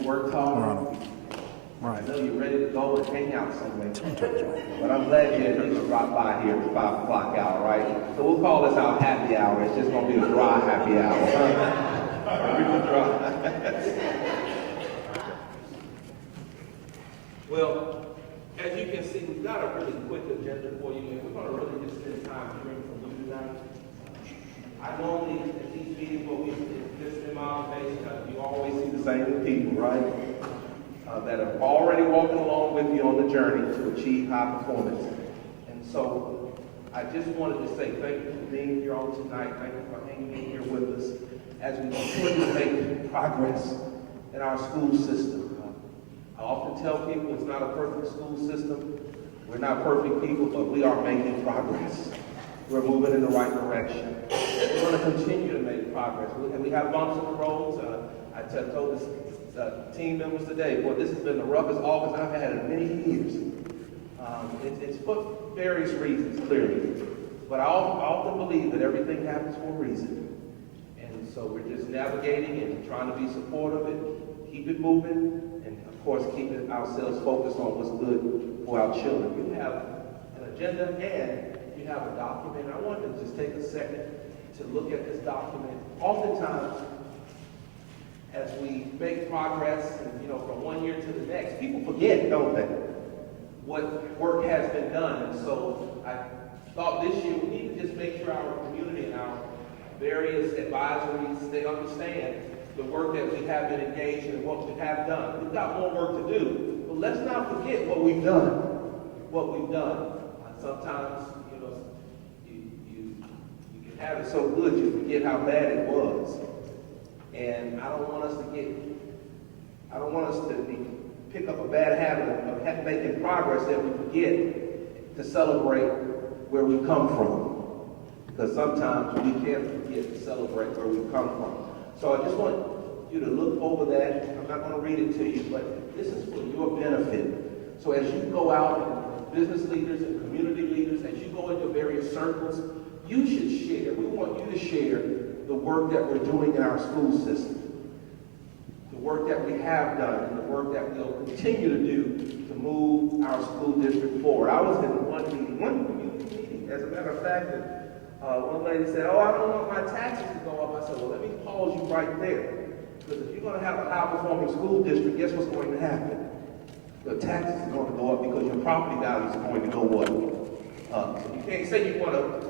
you worked hard. I know you're ready to go and hang out somewhere. But I'm glad you at least dropped by here at the 5 o'clock hour, right? So we'll call this our happy hour. It's just going to be a dry happy hour. Real dry. Well, as you can see, we've got a really quick agenda for you, and we're going to really just spend time hearing from you tonight. I normally, at these meetings where we just in my observation, you always see the same people, right? That are already walking along with you on the journey to achieve high performance. And so I just wanted to say thank you for being here on tonight. Thank you for hanging in here with us as we continue to make progress in our school system. I often tell people it's not a perfect school system. We're not perfect people, but we are making progress. We're moving in the right direction. We're going to continue to make progress. And we have bumps in the roads. I told this team members today, boy, this has been the roughest August I've had in many years. It's for various reasons, clearly. But I often believe that everything happens for a reason. And so we're just navigating and trying to be supportive and keep it moving. And of course, keeping ourselves focused on what's good for our children. You have an agenda and you have a document. I wanted to just take a second to look at this document. Oftentimes, as we make progress, and, from one year to the next, people forget, don't they, what work has been done. And so I thought this year we need to just make sure our community and our various advisories, they understand the work that we have been engaged in and what we have done. We've got more work to do, but let's not forget what we've done. Sometimes, you can have it so good you forget how bad it was. And I don't want us to pick up a bad habit of making progress that we forget to celebrate where we come from. Because sometimes we can't forget to celebrate where we come from. So I just want you to look over that. I'm not going to read it to you, but this is for your benefit. So as you go out, business leaders and community leaders, as you go into various circles, you should share. We want you to share the work that we're doing in our school system, the work that we have done, and the work that we'll continue to do to move our school district forward. I was in one community meeting, as a matter of fact, one lady said, I don't want my taxes to go up. I said, well, let me pause you right there. Because if you're going to have a high-performing school district, guess what's going to happen? Your taxes are going to go up because your property values are going to go up. So you can't say you want a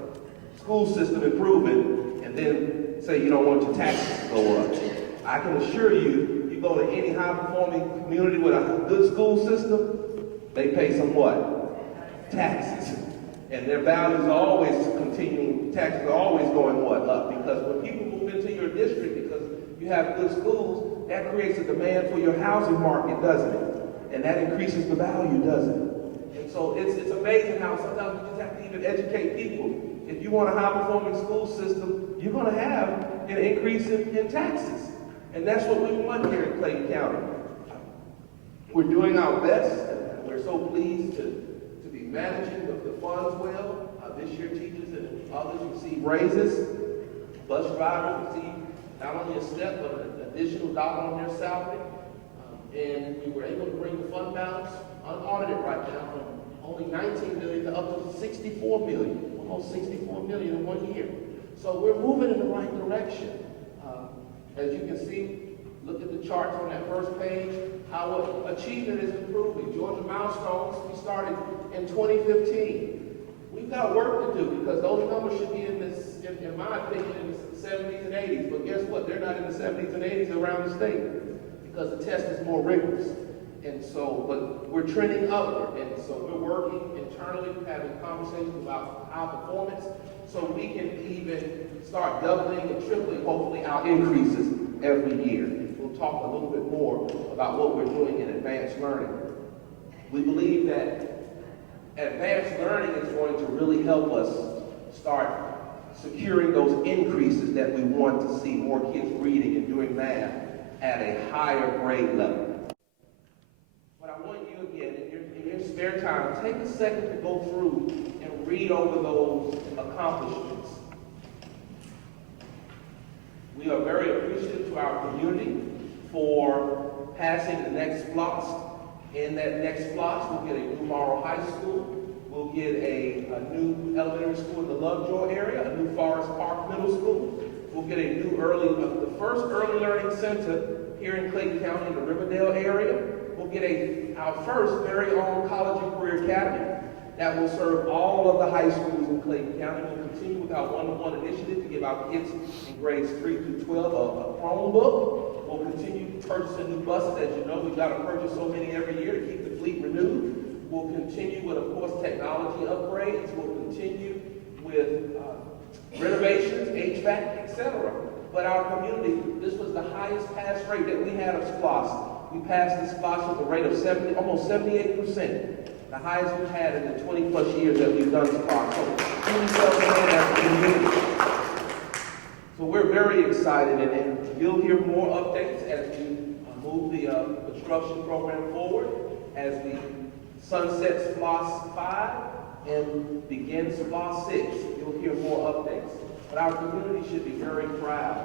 school system improvement and then say you don't want your taxes to go up. I can assure you, you go to any high-performing community with a good school system, they pay some what? Taxes. And their values are always continuing, taxes are always going what? Up. Because when people move into your district, because you have good schools, that creates a demand for your housing market, doesn't it? And that increases the value, doesn't it? And so it's amazing how sometimes we just have to even educate people. If you want a high-performing school system, you're going to have an increase in taxes. And that's what we want here in Clayton County. We're doing our best, and we're so pleased to be managing the funds well. This year, teachers and others receive raises. Bus drivers receive not only a step, but an additional dollar on their salary. And we were able to bring the fund balance unaudited right now from only 19 million to up to 64 million, almost 64 million in 1 year. So we're moving in the right direction. As you can see, look at the charts on that first page, how achievement is improving. Georgia milestones, we started in 2015. We've got work to do because those numbers should be in my opinion, in the 70s and 80s. But guess what? They're not in the 70s and 80s around the state because the test is more rigorous. And so, but we're trending upward. And so we're working internally, having conversations about our performance so we can even start doubling and tripling, hopefully, our increases every year. We'll talk a little bit more about what we're doing in advanced learning. We believe that advanced learning is going to really help us start securing those increases that we want to see, more kids reading and doing math at a higher grade level. But I want you again, in your spare time, take a second to go through and read over those accomplishments. We are very appreciative to our community for passing the next FLOS. In that next FLOS, we'll get a new Morrow High School. We'll get a new elementary school in the Lovejoy area, a new Forest Park Middle School. We'll get a new the first early learning center here in Clayton County in the Riverdale area. We'll get our first very own college and career academy that will serve all of the high schools in Clayton County. We'll continue with our one-to-one initiative to give our kids in grades 3 through 12 a Chromebook. We'll continue purchasing new buses. As you know, we've got to purchase so many every year to keep the fleet renewed. We'll continue with, of course, technology upgrades. We'll continue with renovations, HVAC, etc. But our community, this was the highest pass rate that we had of SPLOS. We passed the SPLOS with a rate of almost 78%. The highest we've had in the 20 plus years that we've done SPLOS. So we celebrate as a community. So we're very excited, and you'll hear more updates as we move the construction program forward, as we sunset SPLOS 5 and begin SPLOS 6. You'll hear more updates. But our community should be very proud.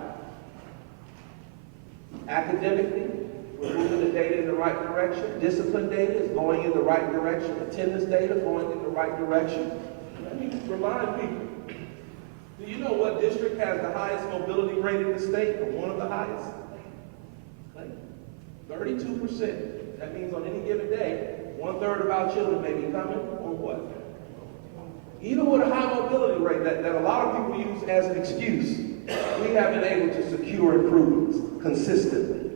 Academically, we're moving the data in the right direction. Discipline data is going in the right direction. Attendance data is going in the right direction. Let me remind people, do you know what district has the highest mobility rate in the state, or one of the highest? 32%. That means on any given day, 1/3 of our children may be coming, or what? Even with a high mobility rate that a lot of people use as an excuse, we have been able to secure improvements consistently.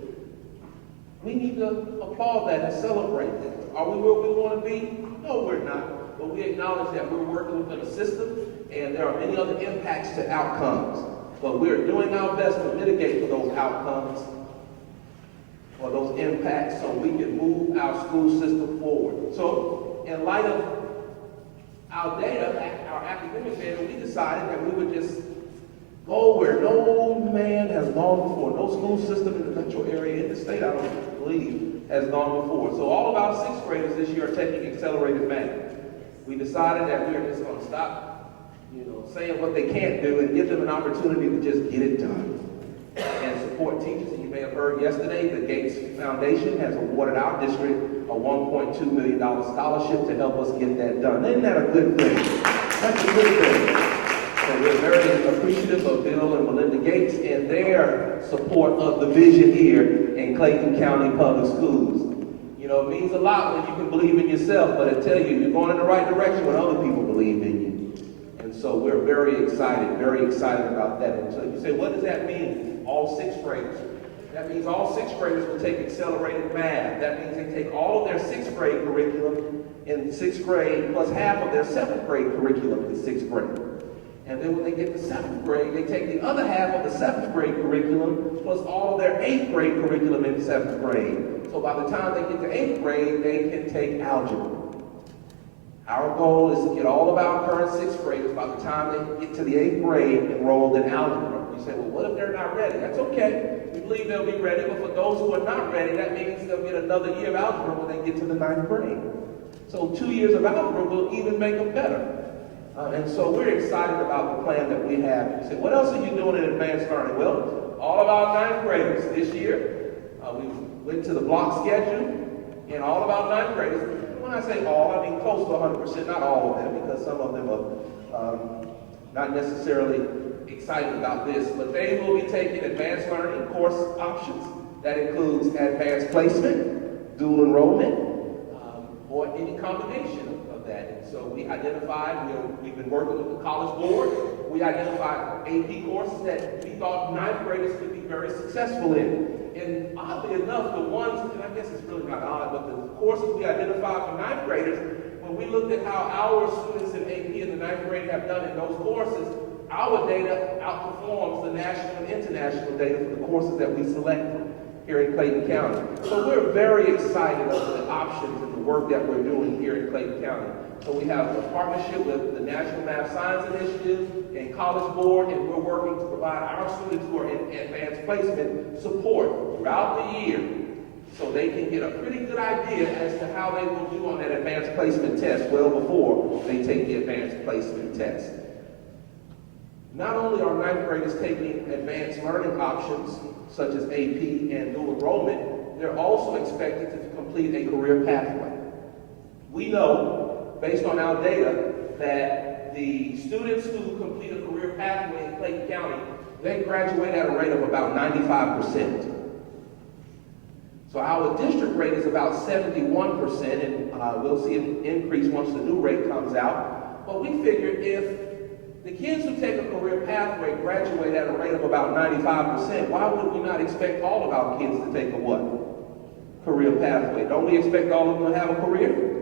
We need to applaud that and celebrate that. Are we where we want to be? No, we're not. But we acknowledge that we're working within a system, and there are many other impacts to outcomes. But we're doing our best to mitigate for those outcomes, or those impacts, so we can move our school system forward. So, in light of our data, our academic data, we decided that we would just go where no man has gone before. No school system in the metro area in the state, I don't believe, has gone before. So all of our 6th graders this year are taking accelerated math. We decided that we are just going to stop, saying what they can't do and give them an opportunity to just get it done. And support teachers. And you may have heard yesterday, the Gates Foundation has awarded our district a $1.2 million scholarship to help us get that done. Isn't that a good thing? That's a good thing. So we're very appreciative of Bill and Melinda Gates and their support of the vision here in Clayton County Public Schools. It means a lot when you can believe in yourself, but I tell you, you're going in the right direction when other people believe in you. And so we're very excited about that. And so you say, what does that mean? All 6th graders. That means all 6th graders will take accelerated math. That means they take all of their 6th grade curriculum in 6th grade plus half of their 7th grade curriculum in 6th grade. And then when they get to 7th grade, they take the other half of the 7th grade curriculum plus all of their 8th grade curriculum in 7th grade. So by the time they get to 8th grade, they can take algebra. Our goal is to get all of our current 6th graders, by the time they get to the 8th grade, enrolled in algebra. You say, well, what if they're not ready? That's okay. We believe they'll be ready, but for those who are not ready, that means they'll get another year of algebra when they get to the 9th grade. So 2 years of algebra will even make them better. And so we're excited about the plan that we have. You say, what else are you doing in advanced learning? Well, all of our 9th graders this year, we went to the block schedule, and all of our 9th graders, when I say all, I mean close to 100%, not all of them, because some of them are not necessarily excited about this, but they will be taking advanced learning course options. That includes advanced placement, dual enrollment, or any combination of that. And so we identified, we've been working with the College Board, we identified AP courses that we thought 9th graders could be very successful in. And oddly enough, the ones, and I guess it's really not odd, but the courses we identified for 9th graders, when we looked at how our students in AP in the 9th grade have done in those courses, our data outperforms the national and international data for the courses that we select from here in Clayton County. So we're very excited about the options and the work that we're doing here in Clayton County. So we have a partnership with the National Math Science Initiative and College Board, and we're working to provide our students who are in advanced placement support throughout the year so they can get a pretty good idea as to how they will do on that advanced placement test well before they take the advanced placement test. Not only are ninth graders taking advanced learning options, such as AP and dual enrollment, they're also expected to complete a career pathway. We know, based on our data, that the students who complete a career pathway in Clayton County, they graduate at a rate of about 95%. So our district rate is about 71%, and we'll see an increase once the new rate comes out. But we figure if the kids who take a career pathway graduate at a rate of about 95%, why would we not expect all of our kids to take a what? Career pathway. Don't we expect all of them to have a career?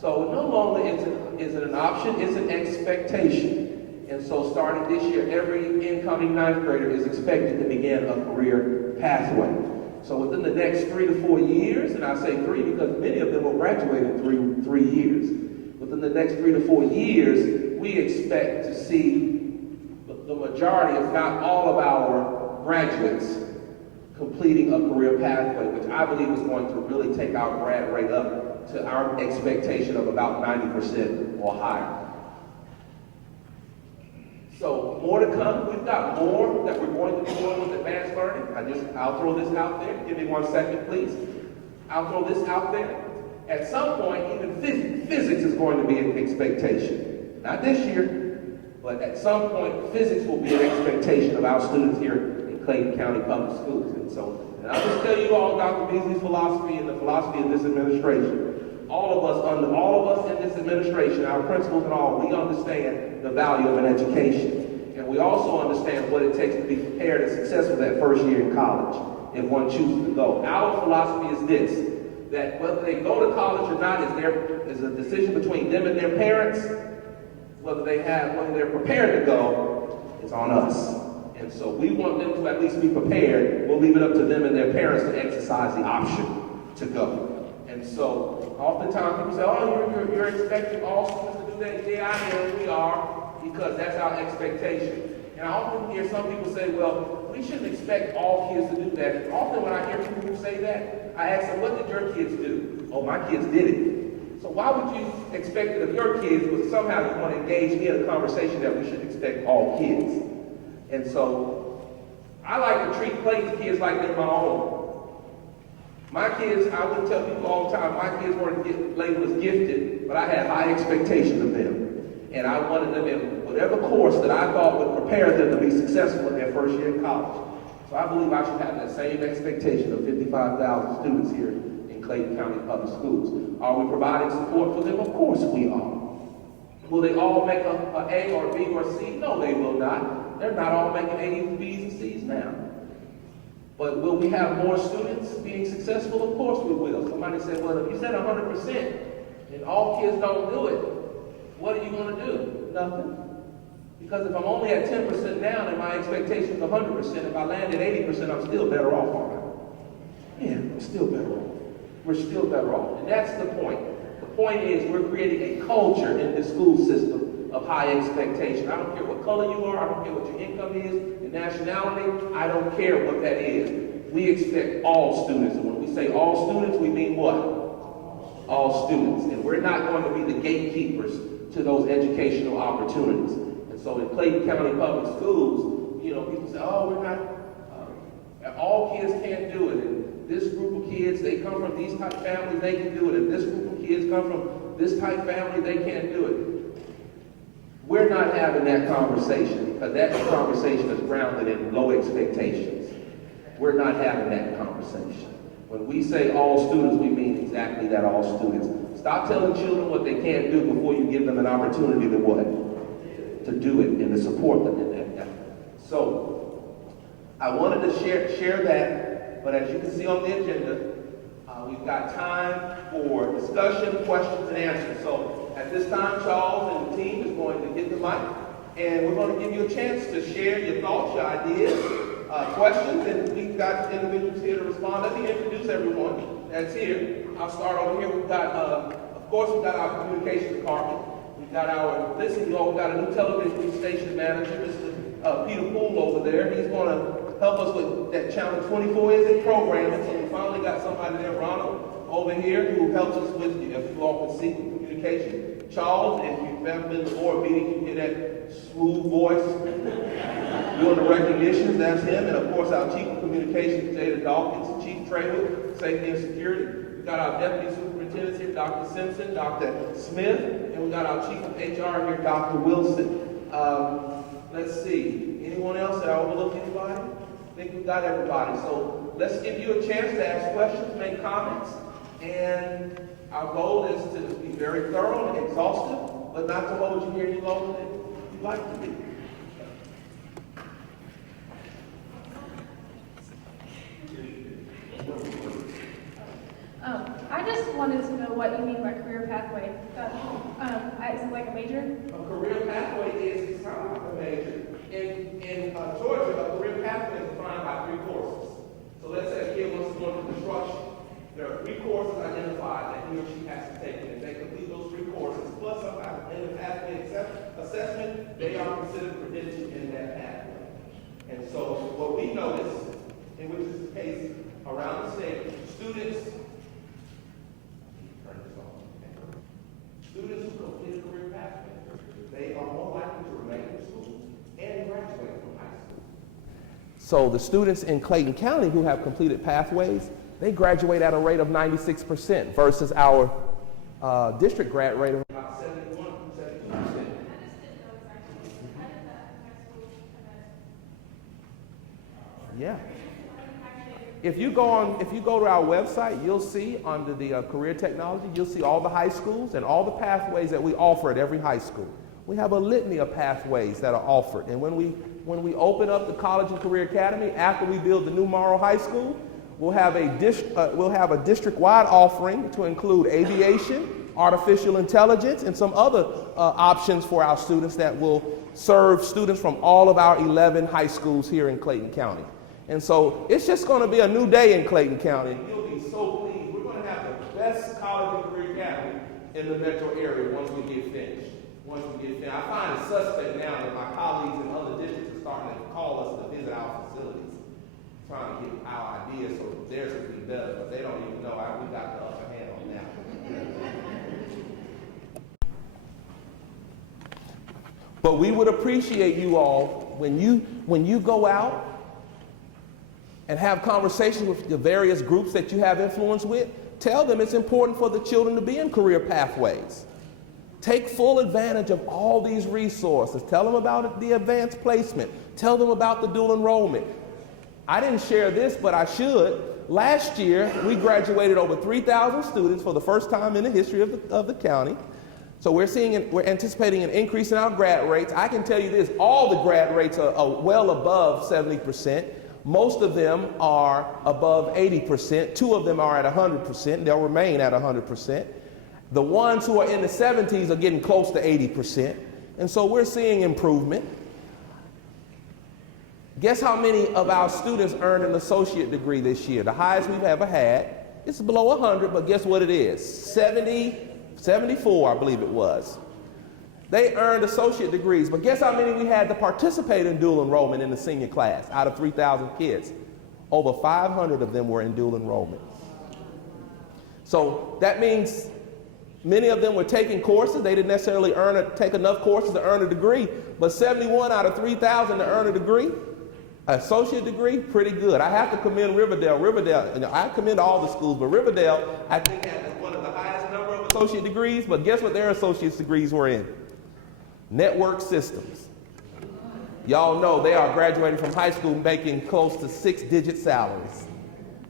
So no longer is it an option, it's an expectation. And so starting this year, every incoming ninth grader is expected to begin a career pathway. So within the next 3 to 4 years, and I say 3 because many of them will graduate in three years. Within the next 3 to 4 years, we expect to see the majority, if not all of our graduates completing a career pathway, which I believe is going to really take our grad rate up to our expectation of about 90% or higher. So more to come. We've got more that we're going to be doing with advanced learning. I'll throw this out there. Give me 1 second, please. I'll throw this out there. At some point, even physics is going to be an expectation. Not this year, but at some point, physics will be an expectation of our students here in Clayton County Public Schools. And I'll just tell you all Dr. Beasley's philosophy and the philosophy of this administration. All of us in this administration, our principals and all, we understand the value of an education. And we also understand what it takes to be prepared and successful that first year in college, if one chooses to go. Our philosophy is this, that whether they go to college or not is a decision between them and their parents. Whether they're prepared to go, it's on us. And so we want them to at least be prepared. We'll leave it up to them and their parents to exercise the option to go. And so oftentimes people say, oh, you're expecting all students to do that. Yeah, I am. We are, because that's our expectation. And I often hear some people say, well, we shouldn't expect all kids to do that. And often when I hear people who say that, I ask them, what did your kids do? Oh, my kids did it. So why would you expect it of your kids, but somehow you want to engage me in a conversation that we should expect all kids? And so I like to treat Clayton's kids like they're my own. My kids, I would tell people all the time, my kids weren't labeled as gifted, but I had high expectations of them. And I wanted them in whatever course that I thought would prepare them to be successful in their first year in college. So I believe I should have that same expectation of 55,000 students here in Clayton County Public Schools. Are we providing support for them? Of course we are. Will they all make a A or B or C? No, they will not. They're not all making A's, B's, and C's now. But will we have more students being successful? Of course we will. Somebody said, well, if you said 100% and all kids don't do it, what are you going to do? Nothing. Because if I'm only at 10% now and my expectation is 100%, if I land at 80%, I'm still better off, aren't I? Yeah, I'm still better off. We're still better off. And that's the point. The point is we're creating a culture in the school system of high expectation. I don't care what color you are. I don't care what your income is, your nationality. I don't care what that is. We expect all students. And when we say all students, we mean what? All students. And we're not going to be the gatekeepers to those educational opportunities. And so in Clayton County Public Schools, people say, oh, we're not, all kids can't do it. And this group of kids, they come from these type families, they can do it. If this group of kids come from this type family, they can't do it. We're not having that conversation because that conversation is grounded in low expectations. We're not having that conversation. When we say all students, we mean exactly that, all students. Stop telling children what they can't do before you give them an opportunity to what? To do it and to support them in that effort. So, I wanted to share that, but as you can see on the agenda, we've got time for discussion, questions, and answers. So, at this time, Charles and the team is going to get the mic, and we're going to give you a chance to share your thoughts, your ideas, questions, and we've got individuals here to respond. Let me introduce everyone that's here. I'll start over here. We've got, of course, we've got our communications department. We've got our, we've got a new television station manager, Mr. Peter Poole over there. He's going to help us with that Channel 24 is in programming. So we finally got somebody there, Ronald, over here, who helps us with, if you all can see, communication. Charles, if you've ever been to the board meeting, you hear that smooth voice doing the recognitions. That's him. And of course, our Chief of Communications, Jada Dawkins, Chief Trader, Safety and Security. We've got our Deputy Superintendent here, Dr. Simpson, Dr. Smith, and we've got our Chief of HR here, Dr. Wilson. Let's see. Anyone else? Did I overlook anybody? I think we've got everybody. So let's give you a chance to ask questions, make comments, and our goal is to be very thorough and exhaustive, but not to hold you here any longer than you'd like to be. I just wanted to know what you mean by career pathway. Is it like a major? A career pathway is kind of like a major. In Georgia, a career pathway is defined by 3 courses. So let's say a kid wants to go into construction. There are 3 courses identified that he or she has to take. And if they complete those 3 courses, plus some kind of pathway assessment, they are considered credentialed in that pathway. And so what we notice, and which is the case around the state, students who complete a career pathway, they are more likely to remain in school and graduate from high school. So the students in Clayton County who have completed pathways, they graduate at a rate of 96% versus our district grad rate of about 71, 72%. Yeah. If you go to our website, you'll see under the career technology, you'll see all the high schools and all the pathways that we offer at every high school. We have a litany of pathways that are offered. And when we open up the College and Career Academy, after we build the new Morrow High School, we'll have a district-wide offering to include aviation, artificial intelligence, and some other options for our students that will serve students from all of our 11 high schools here in Clayton County. And so it's just going to be a new day in Clayton County. You'll be so pleased. We're going to have the best college and career academy in the metro area once we get finished. I find it suspect now that my colleagues in other districts are starting to call us to visit our facilities, trying to get our ideas so theirs will be better, but they don't even know we got the upper hand on that. But we would appreciate you all when you go out and have conversations with the various groups that you have influence with. Tell them it's important for the children to be in career pathways. Take full advantage of all these resources. Tell them about the advanced placement. Tell them about the dual enrollment. I didn't share this, but I should. Last year, we graduated over 3,000 students for the first time in the history of the county. So we're anticipating an increase in our grad rates. I can tell you this, all the grad rates are well above 70%. Most of them are above 80%. 2 of them are at 100%. They'll remain at 100%. The ones who are in the 70s are getting close to 80%. And so we're seeing improvement. Guess how many of our students earned an associate degree this year? The highest we've ever had. It's below 100, but guess what it is? 74, I believe it was. They earned associate degrees, but guess how many we had to participate in dual enrollment in the senior class out of 3,000 kids? Over 500 of them were in dual enrollment. So that means many of them were taking courses. They didn't necessarily take enough courses to earn a degree, but 71 out of 3,000 to earn a degree, associate degree, pretty good. I have to commend Riverdale. I commend all the schools, but Riverdale, I think, had one of the highest number of associate degrees, but guess what their associate's degrees were in? Network systems. Y'all know they are graduating from high school making close to 6-digit salaries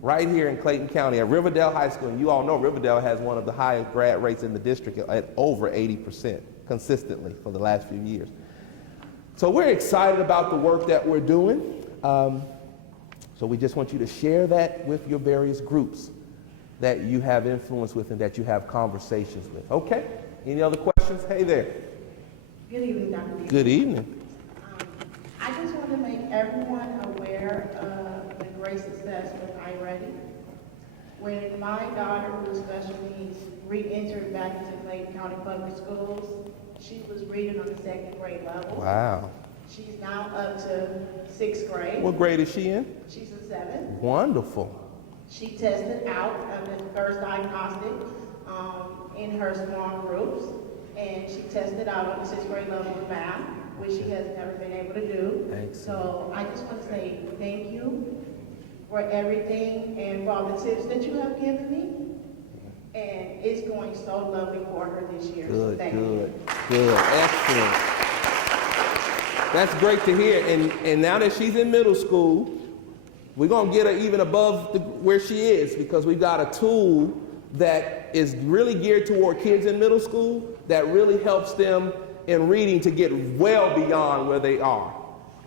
right here in Clayton County at Riverdale High School. And you all know Riverdale has one of the highest grad rates in the district at over 80% consistently for the last few years. So we're excited about the work that we're doing. So we just want you to share that with your various groups that you have influence with and that you have conversations with. Okay? Any other questions? Hey there. Good evening, Dr. Dean. Good evening. I just want to make everyone aware of the great success with iReady. When my daughter, who was special needs, re-entered back into Clayton County Public Schools, she was reading on the 2nd grade level. Wow. She's now up to 6th grade. What grade is she in? She's in 7th. Wonderful. She tested out of the first diagnostic in her small groups. and she tested out on the 6th grade level in math, which she has never been able to do. Thanks. So I just want to say thank you for everything and for all the tips that you have given me. And it's going so lovely for her this year. So Good, thank good, you. good, excellent. That's great to hear. And now that she's in middle school, we're going to get her even above where she is, because we've got a tool that is really geared toward kids in middle school that really helps them in reading to get well beyond where they are.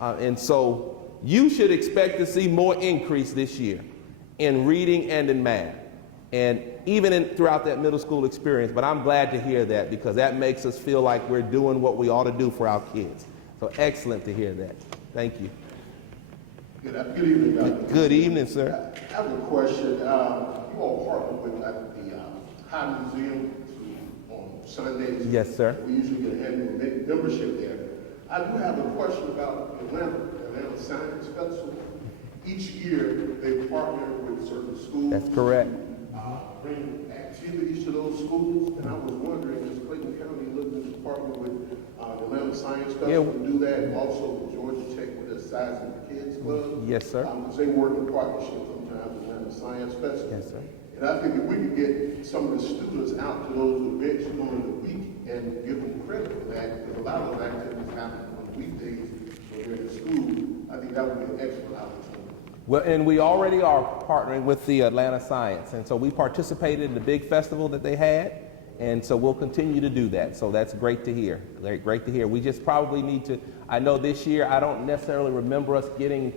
And so you should expect to see more increase this year in reading and in math, and even throughout that middle school experience. But I'm glad to hear that, because that makes us feel like we're doing what we ought to do for our kids. So excellent to hear that. Thank you. Good evening, Dr. Good evening, sir. I have a question. You all partner with the High Museum on Sundays. Yes, sir. We usually get an annual membership there. I do have a question about Atlanta Science Festival. Each year, they partner with certain schools. That's correct. Bring activities to those schools, and I was wondering, is Clayton County looking to partner with Atlanta Science Festival to do that, and also with Georgia Tech with the Size of the Kids Club? Yes, sir. Because they work in partnership sometimes with Atlanta Science Festival. Yes, sir. And I think if we could get some of the students out to those events during the week and give them credit for that, because a lot of those activities happen on weekdays when they're in school, I think that would be an excellent opportunity. Well, and we already are partnering with the Atlanta Science, and so we participated in the big festival that they had, and so we'll continue to do that. So that's great to hear. Great to hear. We just probably need to, I know this year, I don't necessarily remember us getting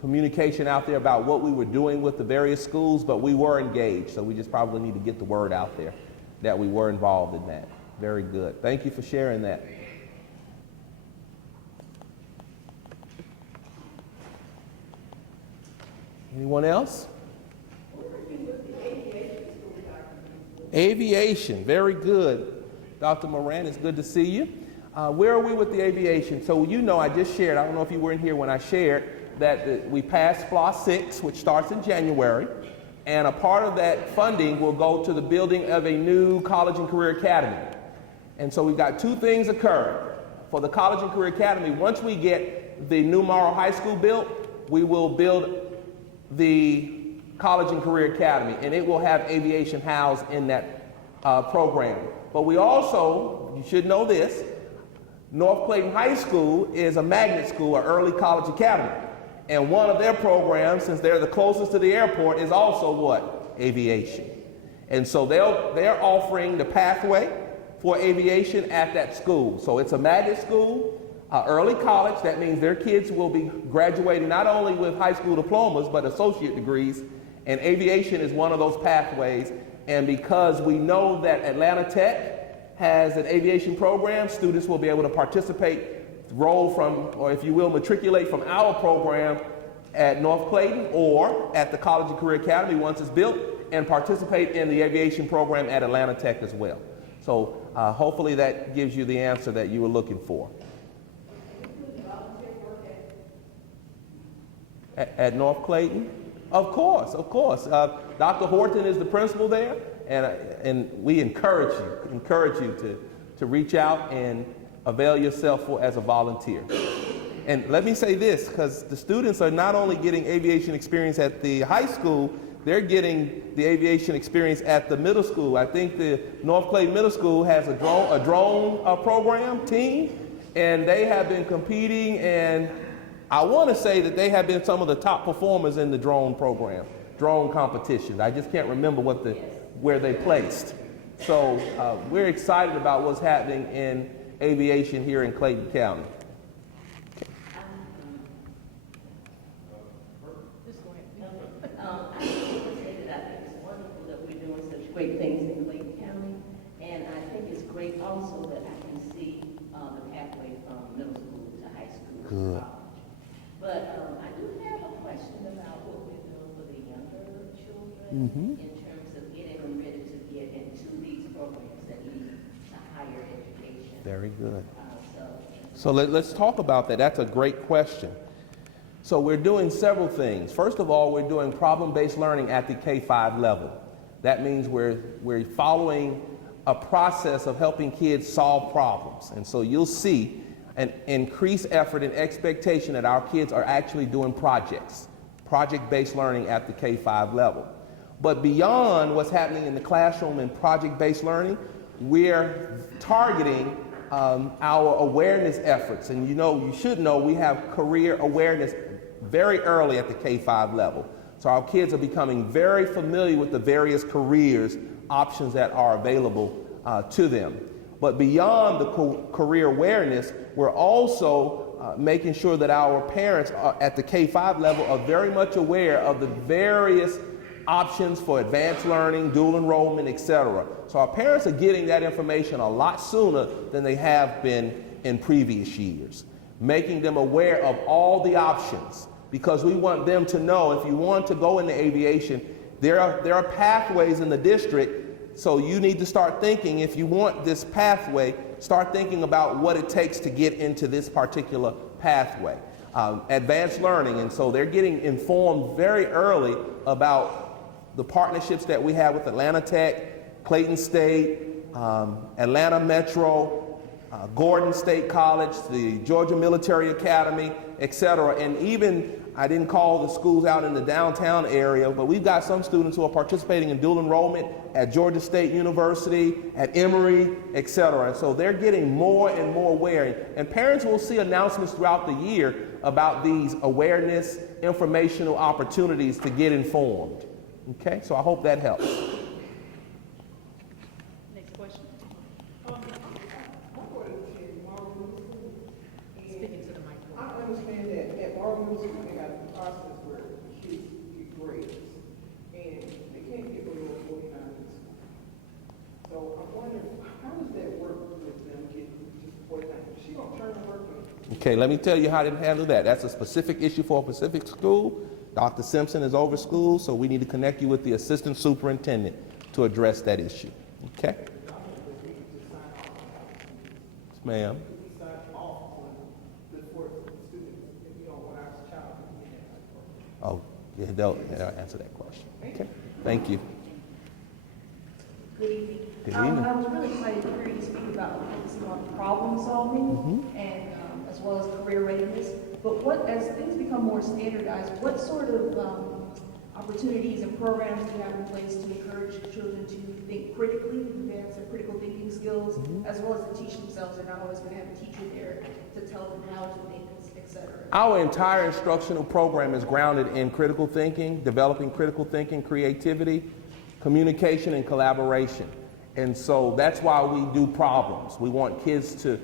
communication out there about what we were doing with the various schools, but we were engaged, so we just probably need to get the word out there that we were involved in that. Very good. Thank you for sharing that. Anyone else? Aviation, very good. Dr. Moran, it's good to see you. Where are we with the aviation? So you know, I just shared, I don't know if you were in here when I shared, that we passed FLOS 6, which starts in January, and a part of that funding will go to the building of a new college and career academy. And so we've got two things occurring. For the college and career academy, once we get the new Morrow High School built, we will build the College and Career Academy, and it will have aviation housed in that program. But we also, you should know this, North Clayton High School is a magnet school, an early college academy. And one of their programs, since they're the closest to the airport, is also what? Aviation. And so they're offering the pathway for aviation at that school. So it's a magnet school, early college. That means their kids will be graduating not only with high school diplomas, but associate degrees. And aviation is one of those pathways. And because we know that Atlanta Tech has an aviation program, students will be able to participate, roll from, or if you will, matriculate from our program at North Clayton or at the College and Career Academy once it's built, and participate in the aviation program at Atlanta Tech as well. So hopefully that gives you the answer that you were looking for. At North Clayton? Of course, of course. Dr. Horton is the principal there, and we encourage you to reach out and avail yourself for as a volunteer. And let me say this, because the students are not only getting aviation experience at the high school, they're getting the aviation experience at the middle school. I think the North Clayton Middle School has a drone program team, and they have been competing, and I want to say that they have been some of the top performers in the drone program, drone competitions. I just can't remember where they placed. So we're excited about what's happening in aviation here in Clayton County. I just want to say that I think it's wonderful that we're doing such great things in Clayton County, and I think it's great also that I can see the pathway from middle school to high school to college. But I do have a question about what we're doing for the younger children in terms of getting them ready to get into these programs that lead to higher education. Very good. So let's talk about that. That's a great question. So we're doing several things. First of all, we're doing problem-based learning at the K-5 level. That means we're following a process of helping kids solve problems. And so you'll see an increased effort and expectation that our kids are actually doing projects, project-based learning at the K-5 level. But beyond what's happening in the classroom and project-based learning, we're targeting our awareness efforts. And you should know we have career awareness very early at the K-5 level. So our kids are becoming very familiar with the various careers options that are available to them. But beyond the career awareness, we're also making sure that our parents at the K-5 level are very much aware of the various options for advanced learning, dual enrollment, etc. So our parents are getting that information a lot sooner than they have been in previous years, making them aware of all the options, because we want them to know if you want to go into aviation, there are pathways in the district. So you need to start thinking, if you want this pathway, start thinking about what it takes to get into this particular pathway. Advanced learning, and so they're getting informed very early about the partnerships that we have with Atlanta Tech, Clayton State, Atlanta Metro, Gordon State College, the Georgia Military Academy, etc. And even, I didn't call the schools out in the downtown area, but we've got some students who are participating in dual enrollment at Georgia State University, at Emory, etc. And so they're getting more and more aware. And parents will see announcements throughout the year about these awareness, informational opportunities to get informed. Okay, so I hope that helps. Next question. Speaking to the mic. I understand that at Marvin Middle School, they got a process where kids get grades, and they can't get below 49 in school. So I wonder, how does that work with them getting just 49? She gonna turn and work with it. Okay, let me tell you how to handle that. That's a specific issue for a specific school. Dr. Simpson is over schools, so we need to connect you with the assistant superintendent to address that issue. Okay? Yes, ma'am. We sign off on the work of the students, if you don't want our child to be in that program. Oh, yeah, they'll answer that question. Okay, thank you. Good evening. Good evening. I was really excited to hear you speak about focusing on problem solving and as well as career readiness. But as things become more standardized, what sort of opportunities and programs do you have in place to encourage children to think critically, advance their critical thinking skills, as well as to teach themselves? They're not always going to have a teacher there to tell them how to think, etc. Our entire instructional program is grounded in critical thinking, developing critical thinking, creativity, communication, and collaboration. And so that's why we do problems. We want kids to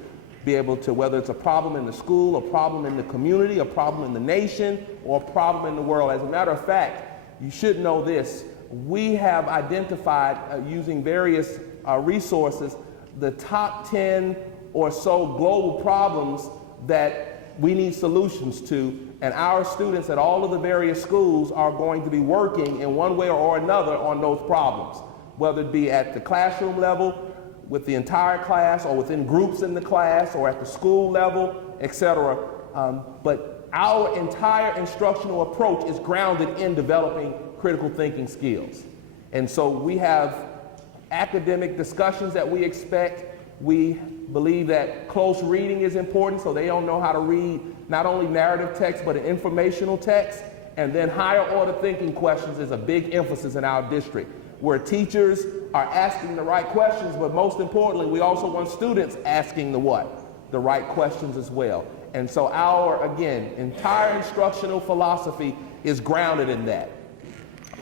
be able to, whether it's a problem in the school, a problem in the community, a problem in the nation, or a problem in the world. As a matter of fact, you should know this. We have identified, using various resources, the top 10 or so global problems that we need solutions to, and our students at all of the various schools are going to be working in one way or another on those problems, whether it be at the classroom level, with the entire class, or within groups in the class, or at the school level, etc. But our entire instructional approach is grounded in developing critical thinking skills. And so we have academic discussions that we expect. We believe that close reading is important, so they don't know how to read not only narrative text, but an informational text. And then higher order thinking questions is a big emphasis in our district, where teachers are asking the right questions, but most importantly, we also want students asking the right questions as well. And so our, again, entire instructional philosophy is grounded in that.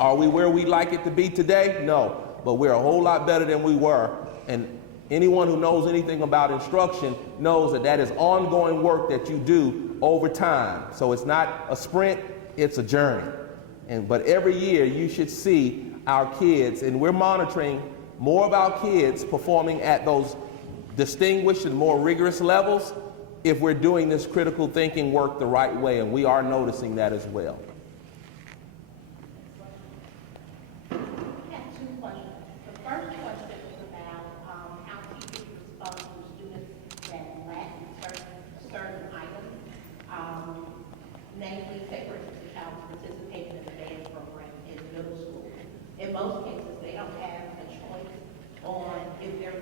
Are we where we'd like it to be today? No, but we're a whole lot better than we were. And anyone who knows anything about instruction knows that that is ongoing work that you do over time. So it's not a sprint, it's a journey. But every year you should see our kids, and we're monitoring more of our kids performing at those distinguished and more rigorous levels if we're doing this critical thinking work the right way, and we are noticing that as well. I have two questions. The first question is about how teachers respond to students that lack certain items. Namely, say for instance, a child participating in the dance program in middle school. In most cases, they don't have a choice on if they're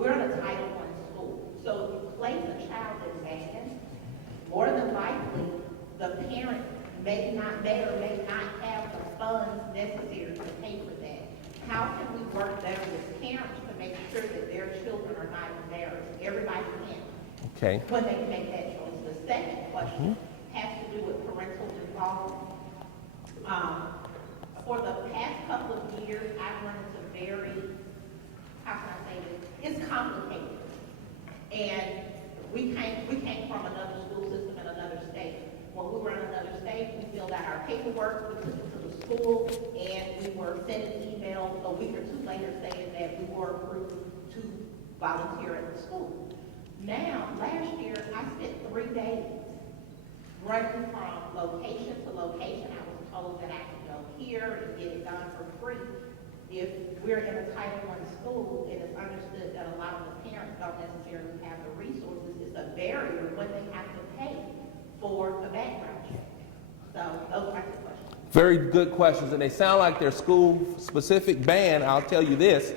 we're in a Title I school. So if you place a child in band, more than likely, the parent may or may not have the funds necessary to pay for that. How can we work better with parents to make sure that their children are not embarrassed? Everybody can. Okay. When they make that choice. The second question has to do with parental involvement. For the past couple of years, I've run into very, how can I say this? It's complicated. And we came from another school system in another state. When we were in another state, we filled out our paperwork, we took it to the school, and we were sending emails a week or two later saying that we were approved to volunteer at the school. Now, last year, I spent 3 days running from location to location. I was told that I could go here and get it done for free. If we're in a Title I school, it is understood that a lot of the parents don't necessarily have the resources. It's a barrier when they have to pay for a background check. So those are the questions. Very good questions, and they sound like they're school-specific band. I'll tell you this,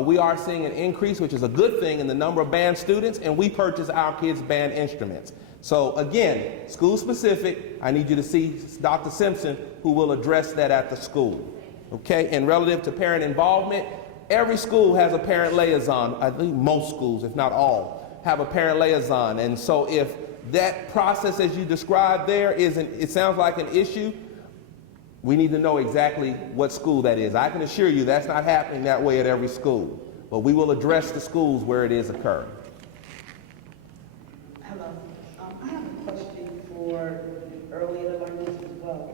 we are seeing an increase, which is a good thing, in the number of band students, and we purchase our kids' band instruments. So again, school-specific, I need you to see Dr. Simpson, who will address that at the school. Okay, and relative to parent involvement, every school has a parent liaison. I think most schools, if not all, have a parent liaison. And so if that process as you described there it sounds like an issue, we need to know exactly what school that is. I can assure you that's not happening that way at every school, but we will address the schools where it is occurring. Hello. I have a question for the earlier learners as well.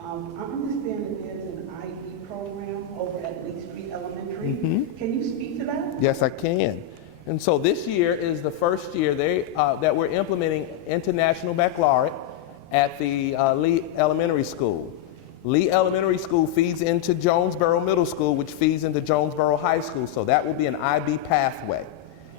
I understand that there's an IB program over at Lee Street Elementary. Can you speak to that? Yes, I can. And so this year is the first year that we're implementing International Baccalaureate at the Lee Elementary School. Lee Elementary School feeds into Jonesboro Middle School, which feeds into Jonesboro High School. So that will be an IB pathway.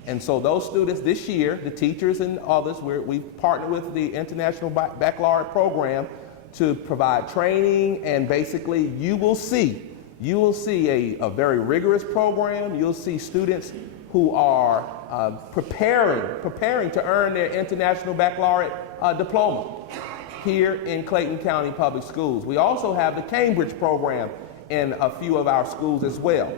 And so those students this year, the teachers and others, we've partnered with the International Baccalaureate program to provide training, and basically you will see a very rigorous program. You'll see students who are preparing to earn their International Baccalaureate diploma here in Clayton County Public Schools. We also have the Cambridge program in a few of our schools as well.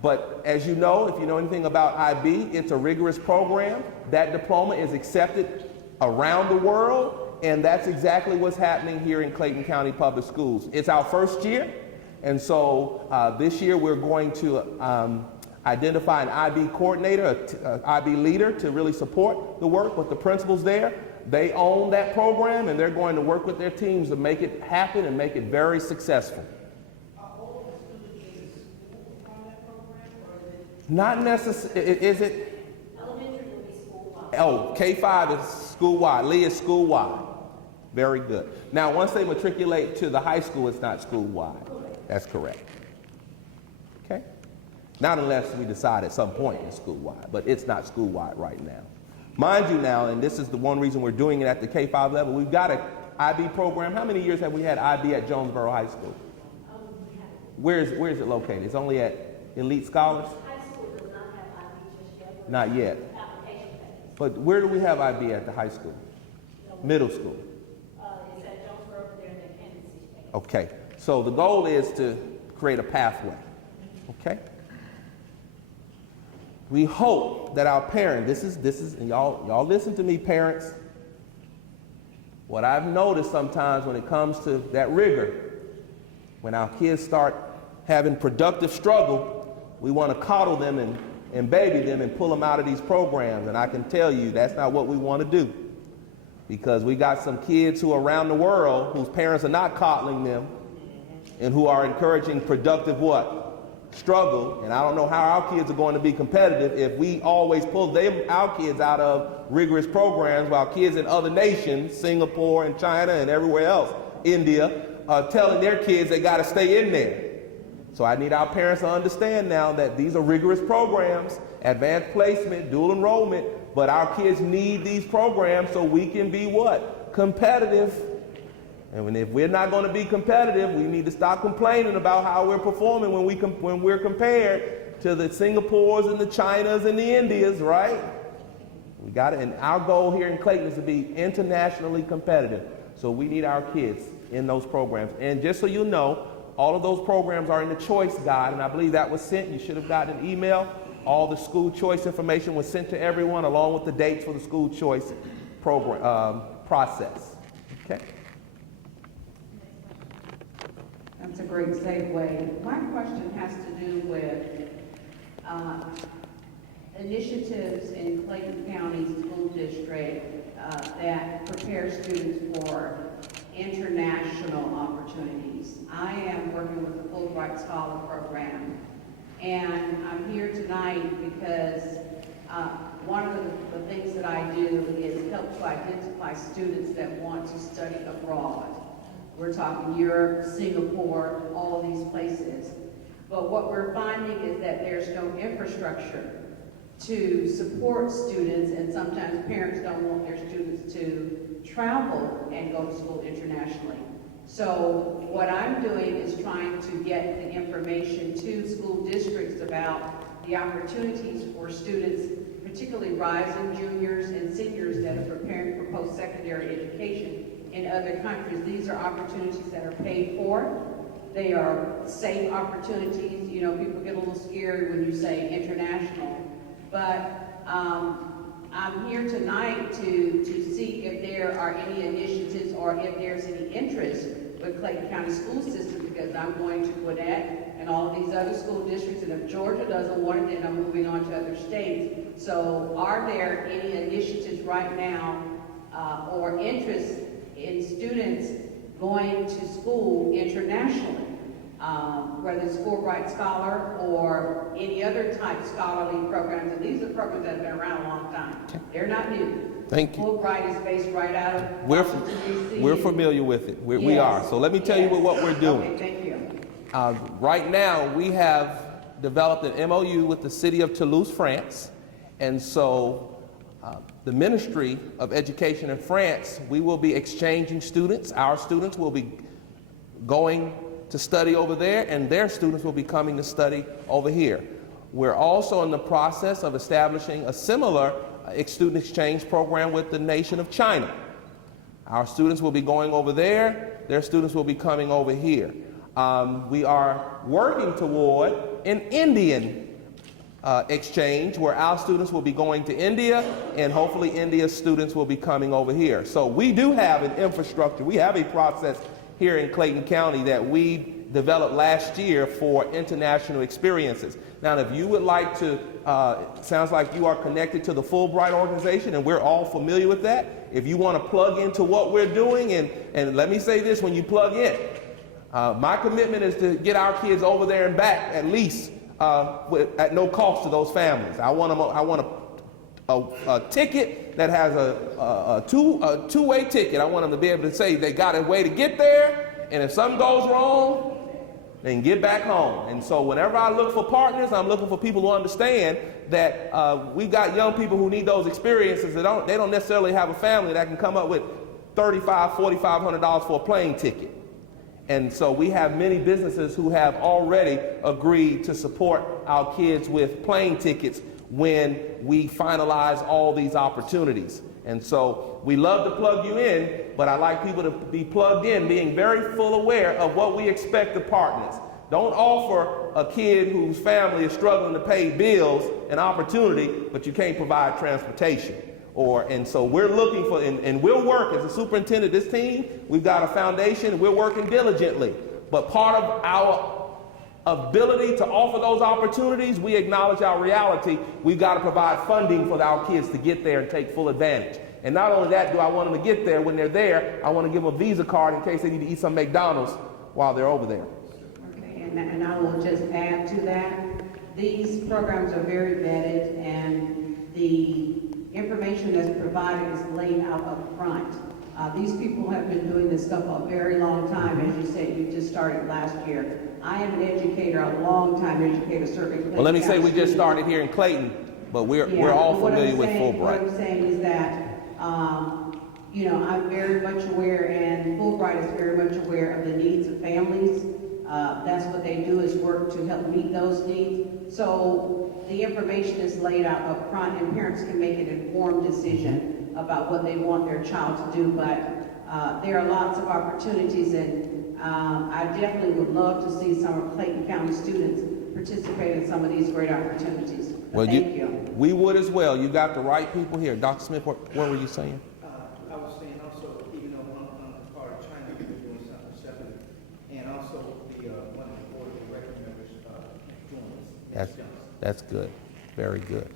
But as you know, if you know anything about IB, it's a rigorous program. That diploma is accepted around the world. And that's exactly what's happening here in Clayton County Public Schools. It's our first year, and so this year we're going to identify an IB coordinator, an IB leader to really support the work with the principals there. They own that program, and they're going to work with their teams to make it happen and make it very successful. Are all the students in the school on that program, or is it? Not necessarily. Is it? Elementary will be school-wide. Oh, K-5 is school-wide. Lee is school-wide. Very good. Now, once they matriculate to the high school, it's not school-wide. That's correct. Okay? Not unless we decide at some point it's school-wide, but it's not school-wide right now. Mind you now, and this is the one reason we're doing it at the K-5 level, we've got an IB program. How many years have we had IB at Jonesboro High School? Where is it located? It's only at Elite Scholars? High school does not have IB just yet. Not yet. Application phase. But where do we have IB at the high school? Middle school. It's at Jonesboro, they're in the candidacy phase. Okay, so the goal is to create a pathway, okay? We hope that our parents, this is, and y'all listen to me, parents. What I've noticed sometimes when it comes to that rigor, when our kids start having productive struggle, we want to coddle them and baby them and pull them out of these programs, and I can tell you that's not what we want to do. Because we got some kids who are around the world whose parents are not coddling them and who are encouraging productive what? Struggle. And I don't know how our kids are going to be competitive if we always pull our kids out of rigorous programs while kids in other nations, Singapore and China and everywhere else, India, are telling their kids they got to stay in there. So I need our parents to understand now that these are rigorous programs, advanced placement, dual enrollment, but our kids need these programs so we can be what? Competitive. And if we're not going to be competitive, we need to stop complaining about how we're performing when we're compared to the Singapores and the Chinas and the Indias, right? We got it. And our goal here in Clayton is to be internationally competitive. So we need our kids in those programs. And just so you know, all of those programs are in the choice guide, and I believe that was sent. You should have gotten an email. All the school choice information was sent to everyone, along with the dates for the school choice program process. Okay. That's a great segue. My question has to do with initiatives in Clayton County School District that prepare students for international opportunities. I am working with the Fulbright Scholar Program, and I'm here tonight because one of the things that I do is help to identify students that want to study abroad. We're talking Europe, Singapore, all of these places. But what we're finding is that there's no infrastructure to support students, and sometimes parents don't want their students to travel and go to school internationally. So what I'm doing is trying to get the information to school districts about the opportunities for students, particularly rising juniors and seniors that are preparing for post-secondary education in other countries. These are opportunities that are paid for. They are safe opportunities. You know, people get a little scary when you say international. But I'm here tonight to see if there are any initiatives or if there's any interest with Clayton County School System, because I'm going to Gwinnett and all of these other school districts, and if Georgia doesn't want it, then I'm moving on to other states. So are there any initiatives right now or interest in students going to school internationally, whether it's Fulbright Scholar or any other type scholarly programs? And these are programs that have been around a long time. They're not new. Thank you. Fulbright is based right out of Washington, D.C. We're familiar with it. We Yes. are. So let me tell you what we're doing. Okay, thank you. Right now, we have developed an MOU with the city of Toulouse, France. And so the Ministry of Education in France, we will be exchanging students. Our students will be going to study over there, and their students will be coming to study over here. We're also in the process of establishing a similar student exchange program with the nation of China. Our students will be going over there, their students will be coming over here. We are working toward an Indian exchange where our students will be going to India, and hopefully India's students will be coming over here. So we do have an infrastructure. We have a process here in Clayton County that we developed last year for international experiences. Now, if you would like to, sounds like you are connected to the Fulbright organization, and we're all familiar with that. If you want to plug into what we're doing, and let me say this, when you plug in, my commitment is to get our kids over there and back at least at no cost to those families. I want a ticket that has a two-way ticket. I want them to be able to say they got a way to get there, and if something goes wrong, they can get back home. And so whenever I look for partners, I'm looking for people who understand that we've got young people who need those experiences. They don't necessarily have a family that can come up with $3,500, $4,500 for a plane ticket. And so we have many businesses who have already agreed to support our kids with plane tickets when we finalize all these opportunities. And so we love to plug you in, but I like people to be plugged in, being very full aware of what we expect of partners. Don't offer a kid whose family is struggling to pay bills an opportunity, but you can't provide transportation. And so we're looking for, and we'll work as a superintendent, this team, we've got a foundation, we're working diligently. But part of our ability to offer those opportunities, we acknowledge our reality. We've got to provide funding for our kids to get there and take full advantage. And not only that, do I want them to get there, when they're there, I want to give them a Visa card in case they need to eat some McDonald's while they're over there. Okay, and I will just add to that. These programs are very vetted, and the information that's provided is laid out up front. These people have been doing this stuff a very long time. As you said, you just started last year. I am an educator, a long-time educator serving Clayton. Well, let me say we just students. started here in Clayton, but we're all familiar with Fulbright. What I'm saying is that, you know, I'm very much aware, and Fulbright is very much aware of the needs of families. That's what they do, is work to help meet those needs. so the information is laid out up front, and parents can make an informed decision about what they want their child to do. But there are lots of opportunities, and I definitely would love to see some of Clayton County students participate in some of these great opportunities. Well, Thank you. We would as well. You got the right people here. Dr. Smith, what were you saying? I was saying also, even though I'm part of China, we're doing something separate, and also the one of the board of director members joins. That's good. Very good.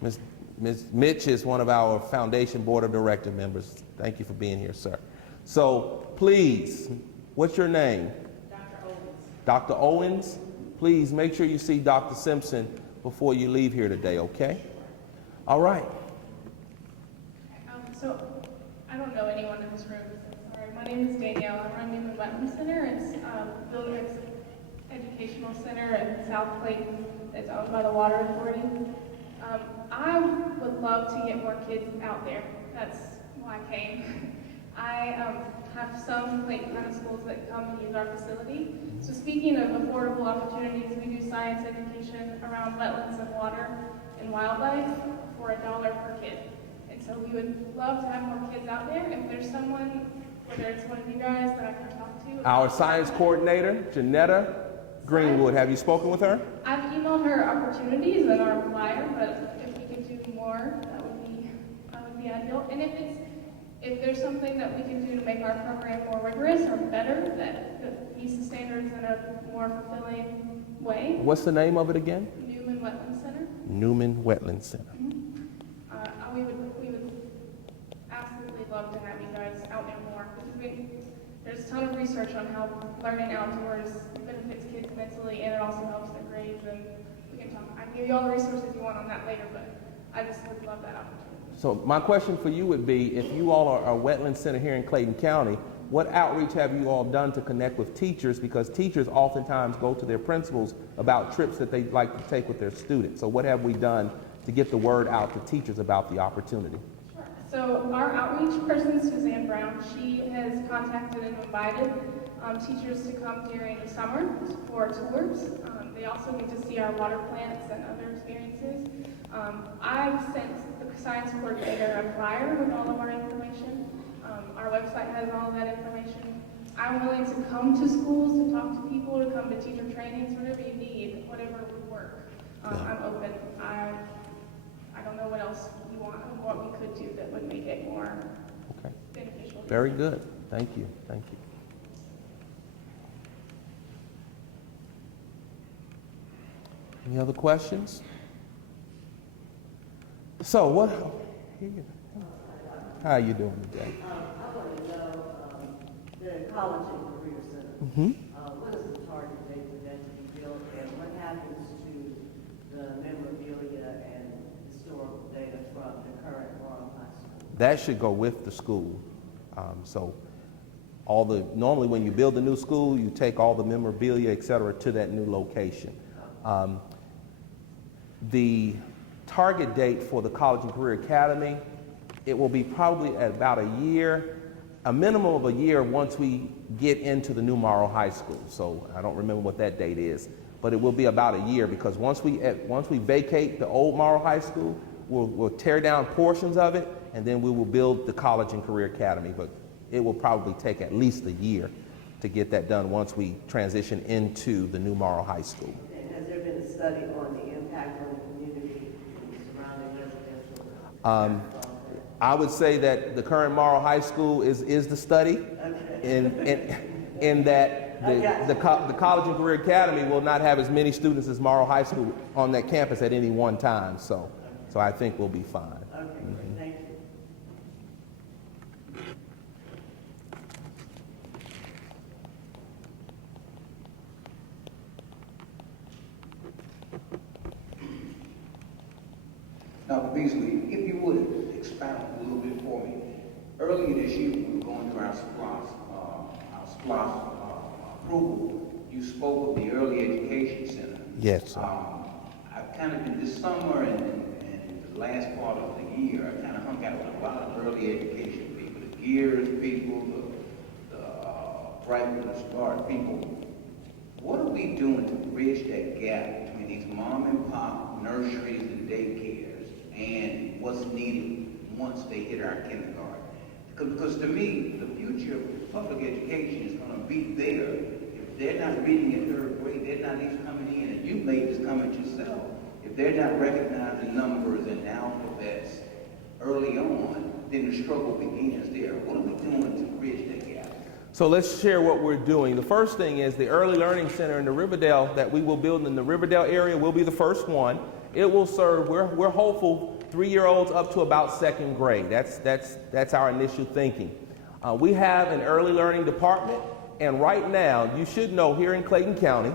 Ms. Mitch is one of our foundation board of director members. Thank you for being here, sir. So please, what's your name? Dr. Owens. Dr. Owens, please make sure you see Dr. Simpson before you leave here today, okay? All right. So, I don't know anyone in this room, so sorry. My name is Danielle. I run Newman Wetland Center. It's an educational center in South Clayton. It's owned by the Water Authority. I would love to get more kids out there. That's why I came. I have some Clayton County schools that come and use our facility. So speaking of affordable opportunities, we do science education around wetlands and water and wildlife for $1 per kid. And so we would love to have more kids out there. If there's someone, whether it's one of you guys that I can talk to. Our science coordinator, Janetta Greenwood. Have you spoken with her? I've emailed her opportunities and our flyer, but if we could do more, that would be ideal. And if there's something that we can do to make our program more rigorous or better, that meets the standards in a more fulfilling way. What's the name of it again? Newman Wetland Center. Newman Wetland Center. We would absolutely love to have you guys out there more, because there's a ton of research on how learning outdoors benefits kids mentally, and it also helps their grades. And we can talk. I can give you all the resources you want on that later, but I just would love that opportunity. So my question for you would be, if you all are a wetland center here in Clayton County, what outreach have you all done to connect with teachers? Because teachers oftentimes go to their principals about trips that they'd like to take with their students. So what have we done to get the word out to teachers about the opportunity? Sure. So our outreach person, Suzanne Brown, she has contacted and invited teachers to come during the summer for tours. They also get to see our water plants and other experiences. I've sent the science coordinator a flyer with all of our information. Our website has all of that information. I'm willing to come to schools to talk to people, to come to teacher trainings, whatever you need, whatever would work. I'm open. I don't know what else you want, what we could do that would make it more beneficial. Very good. Thank you. Thank you. Any other questions? So how are you doing today? I want to know, the College and Career Center. What is the target date for that to be built, and what happens to the memorabilia and historical data from the current Royal High School? That should go with the school. So normally when you build a new school, you take all the memorabilia, et cetera, to that new location. The target date for the College and Career Academy, it will be probably at about a year, a minimum of a year once we get into the new Morrow High School. So I don't remember what that date is, but it will be about a year, because once we vacate the old Morrow High School, we'll tear down portions of it, and then we will build the College and Career Academy. But it will probably take at least a year to get that done once we transition into the new Morrow High School. And has there been a study on the impact on the community and the surrounding residential? I would say that the current Morrow High School is the study, in that the College and Career Academy will not have as many students as Morrow High School on that campus at any one time. So I think we'll be fine. Okay, great. Thank you. Dr. Beasley, if you would expound a little bit for me. Earlier this year, we were going through our SPLOS approval. You spoke of the Early Education Center. Yes, sir. I've kind of been this summer and the last part of the year, I kind of hung out with a lot of early education people, the gears people, the bright and smart people. What are we doing to bridge that gap between these mom and pop nurseries and daycares and what's needed once they hit our kindergarten. Because to me, the future of public education is going to be there. If they're not reading in third grade, they're not even coming in, and you made this comment yourself. If they're not recognizing numbers and alphabets early on, then the struggle begins there. What are we doing to bridge that gap? So let's share what we're doing. The first thing is the Early Learning Center in the Riverdale that we will build in the Riverdale area will be the first one. It will serve, we're hopeful, 3-year-olds up to about second grade. That's our initial thinking. We have an early learning department, and right now, you should know here in Clayton County,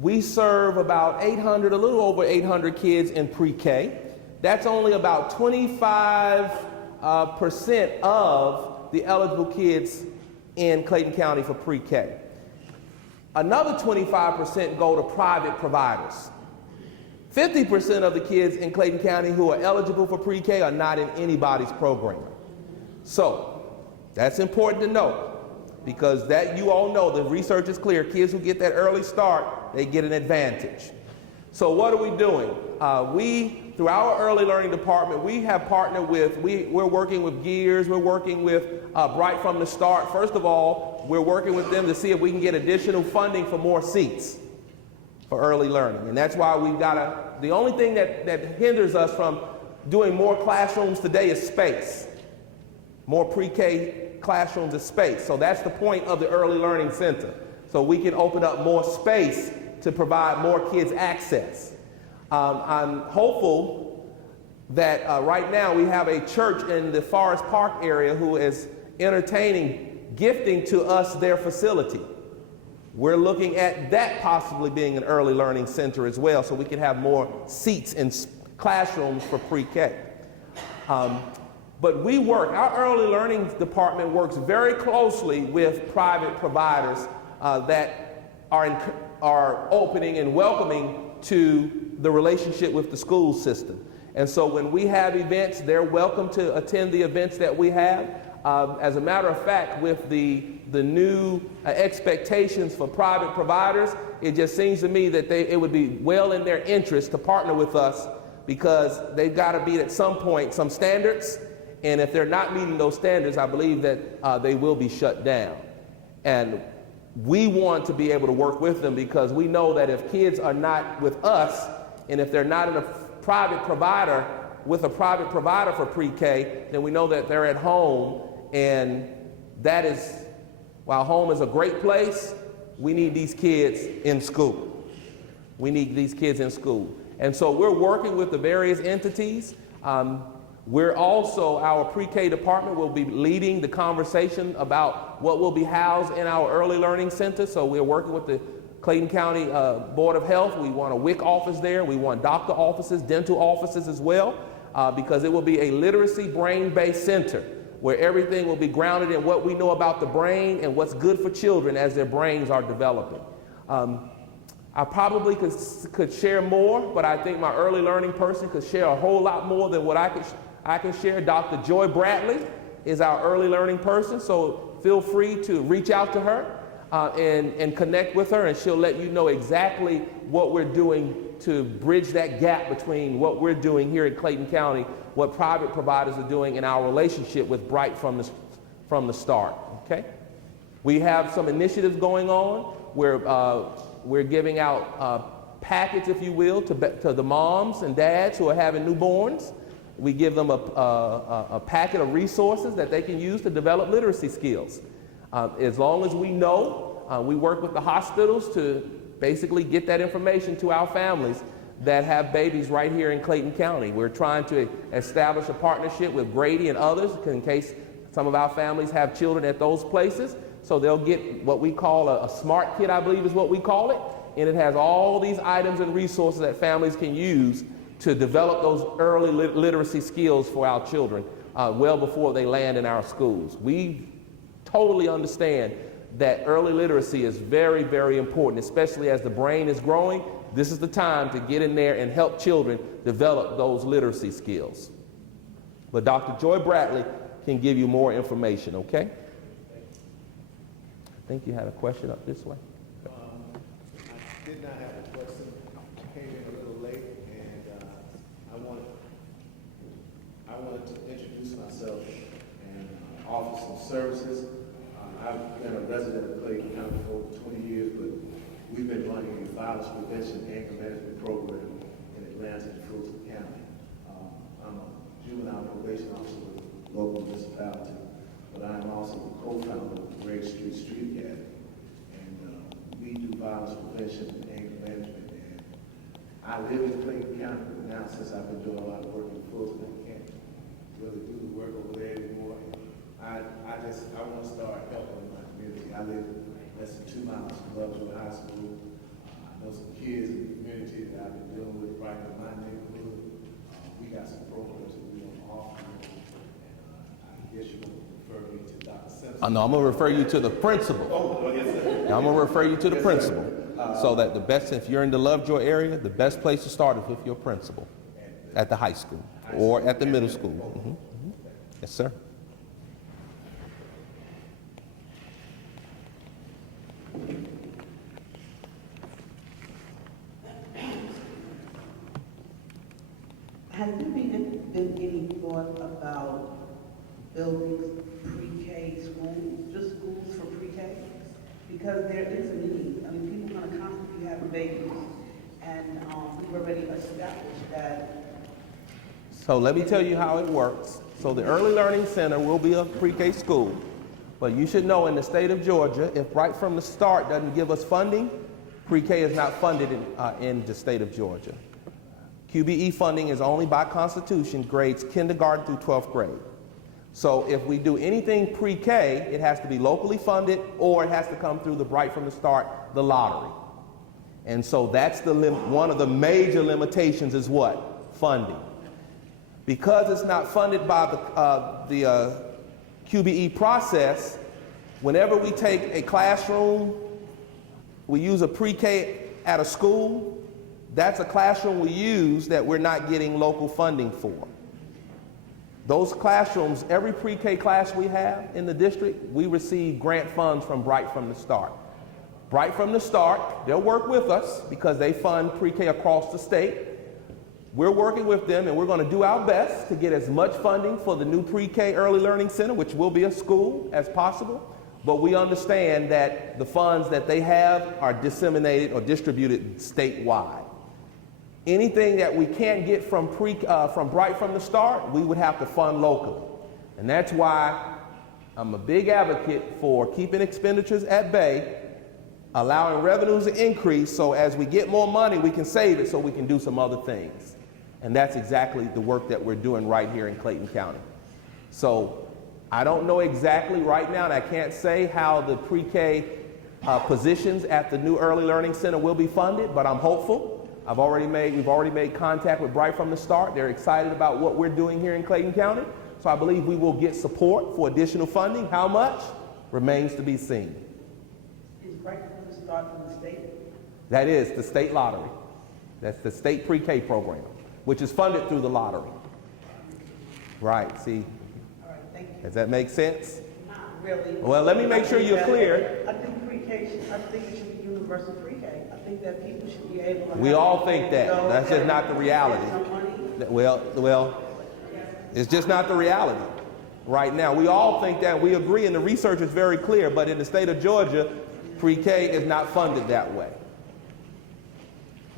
we serve about 800, a little over 800 kids in pre-K. That's only about 25% of the eligible kids in Clayton County for pre-K. Another 25% go to private providers. 50% of the kids in Clayton County who are eligible for pre-K are not in anybody's program. So that's important to know, because that you all know the research is clear. Kids who get that early start, they get an advantage. So what are we doing? Through our early learning department, we have partnered with, we're working with Gears, we're working with Bright from the Start. First of all, we're working with them to see if we can get additional funding for more seats for early learning. And that's why we've got the only thing that hinders us from doing more classrooms today is space. More pre-K classrooms is space. So that's the point of the Early Learning Center. So we can open up more space to provide more kids access. I'm hopeful that right now we have a church in the Forest Park area who is entertaining, gifting to us their facility. We're looking at that possibly being an early learning center as well, so we can have more seats in classrooms for pre-K. But our early learning department works very closely with private providers that are opening and welcoming to the relationship with the school system. And so when we have events, they're welcome to attend the events that we have. As a matter of fact, with the new expectations for private providers, it just seems to me that it would be well in their interest to partner with us, because they've got to meet at some point some standards, and if they're not meeting those standards, I believe that they will be shut down. And we want to be able to work with them, because we know that if kids are not with us, and if they're not in a private provider with a private provider for pre-K, then we know that they're at home. And that is, while home is a great place, we need these kids in school. We need these kids in school. And so we're working with the various entities. We're also, our pre-K department will be leading the conversation about what will be housed in our early learning center. So we're working with the Clayton County Board of Health. We want a WIC office there. We want doctor offices, dental offices as well, because it will be a literacy brain-based center where everything will be grounded in what we know about the brain and what's good for children as their brains are developing. I probably could share more, but I think my early learning person could share a whole lot more than what I can share. Dr. Joy Bradley is our early learning person, so feel free to reach out to her and connect with her, and she'll let you know exactly what we're doing to bridge that gap between what we're doing here in Clayton County, what private providers are doing, in our relationship with Bright from the start. Okay? We have some initiatives going on where we're giving out packets, if you will, to the moms and dads who are having newborns. We give them a packet of resources that they can use to develop literacy skills. As long as we know, we work with the hospitals to basically get that information to our families that have babies right here in Clayton County. We're trying to establish a partnership with Grady and others in case some of our families have children at those places. So they'll get what we call a smart kit, I believe is what we call it. And it has all these items and resources that families can use to develop those early literacy skills for our children well before they land in our schools. We totally understand that early literacy is very, very important, especially as the brain is growing. This is the time to get in there and help children develop those literacy skills. But Dr. Joy Bradley can give you more information, okay? I think you had a question up this way. I did not have a question. I came in to introduce myself and offer some services. I've been a resident of Clayton County for over 20 years, but we've been running a violence prevention and anger management program in Atlanta and Fulton County. I'm a juvenile probation officer with a local municipality, but I am also the co-founder of the Grave Street Street Academy. And we do violence prevention and anger management. And I live in Clayton County, but now since I've been doing a lot of work in Fulton, I can't really do the work over there anymore. I want to start helping my community. I live less than 2 miles from Lovejoy High School. I know some kids in the community that I've been dealing with right in my neighborhood. We got some programs that we don't offer. I guess you want to refer me to Dr. Simpson. No, I'm going to refer you to the principal. Oh, yes, sir. Now, I'm going to refer you to the Yes, principal. sir. So that the best, if you're in the Lovejoy area, the best place to start is with your principal at the high school or at the middle school. Yes, sir. Has there been any thought about building pre-K schools, just schools for pre-K? Because there is a need. I mean, people are going to constantly have babies, and we've already established that. So let me tell you how it works. So the Early Learning Center will be a pre-K school, but you should know in the state of Georgia, if right from the start doesn't give us funding, pre-K is not funded in the state of Georgia. QBE funding is only by Constitution grades kindergarten through 12th grade. So if we do anything pre-K, it has to be locally funded or it has to come through the right from the start, the lottery. And so that's one of the major limitations is what? Funding. Because it's not funded by the QBE process, whenever we take a classroom, we use a pre-K at a school, that's a classroom we use that we're not getting local funding for. Those classrooms, every pre-K class we have in the district, we receive grant funds from Bright from the Start. Bright from the Start, they'll work with us because they fund pre-K across the state. We're working with them and we're going to do our best to get as much funding for the new pre-K Early Learning Center, which will be a school, as possible. But we understand that the funds that they have are disseminated or distributed statewide. Anything that we can't get from Bright from the Start, we would have to fund locally. And that's why I'm a big advocate for keeping expenditures at bay, allowing revenues to increase so as we get more money, we can save it so we can do some other things. And that's exactly the work that we're doing right here in Clayton County. So I don't know exactly right now, and I can't say how the pre-K positions at the new Early Learning Center will be funded, but I'm hopeful. We've already made contact with Bright from the Start. They're excited about what we're doing here in Clayton County. So I believe we will get support for additional funding. How much remains to be seen. Is Bright from the Start from the state? That is the state lottery. That's the state pre-K program, which is funded through the lottery. Right, see? All right, thank you. Does that make sense? Not really. Well, let me make sure you're clear. I think pre-K it should be universal pre-K. I think that people should be able to. We all think that. That's just not the reality. Well, it's just not the reality right now. We all think that. We agree, and the research is very clear, but in the state of Georgia, pre-K is not funded that way.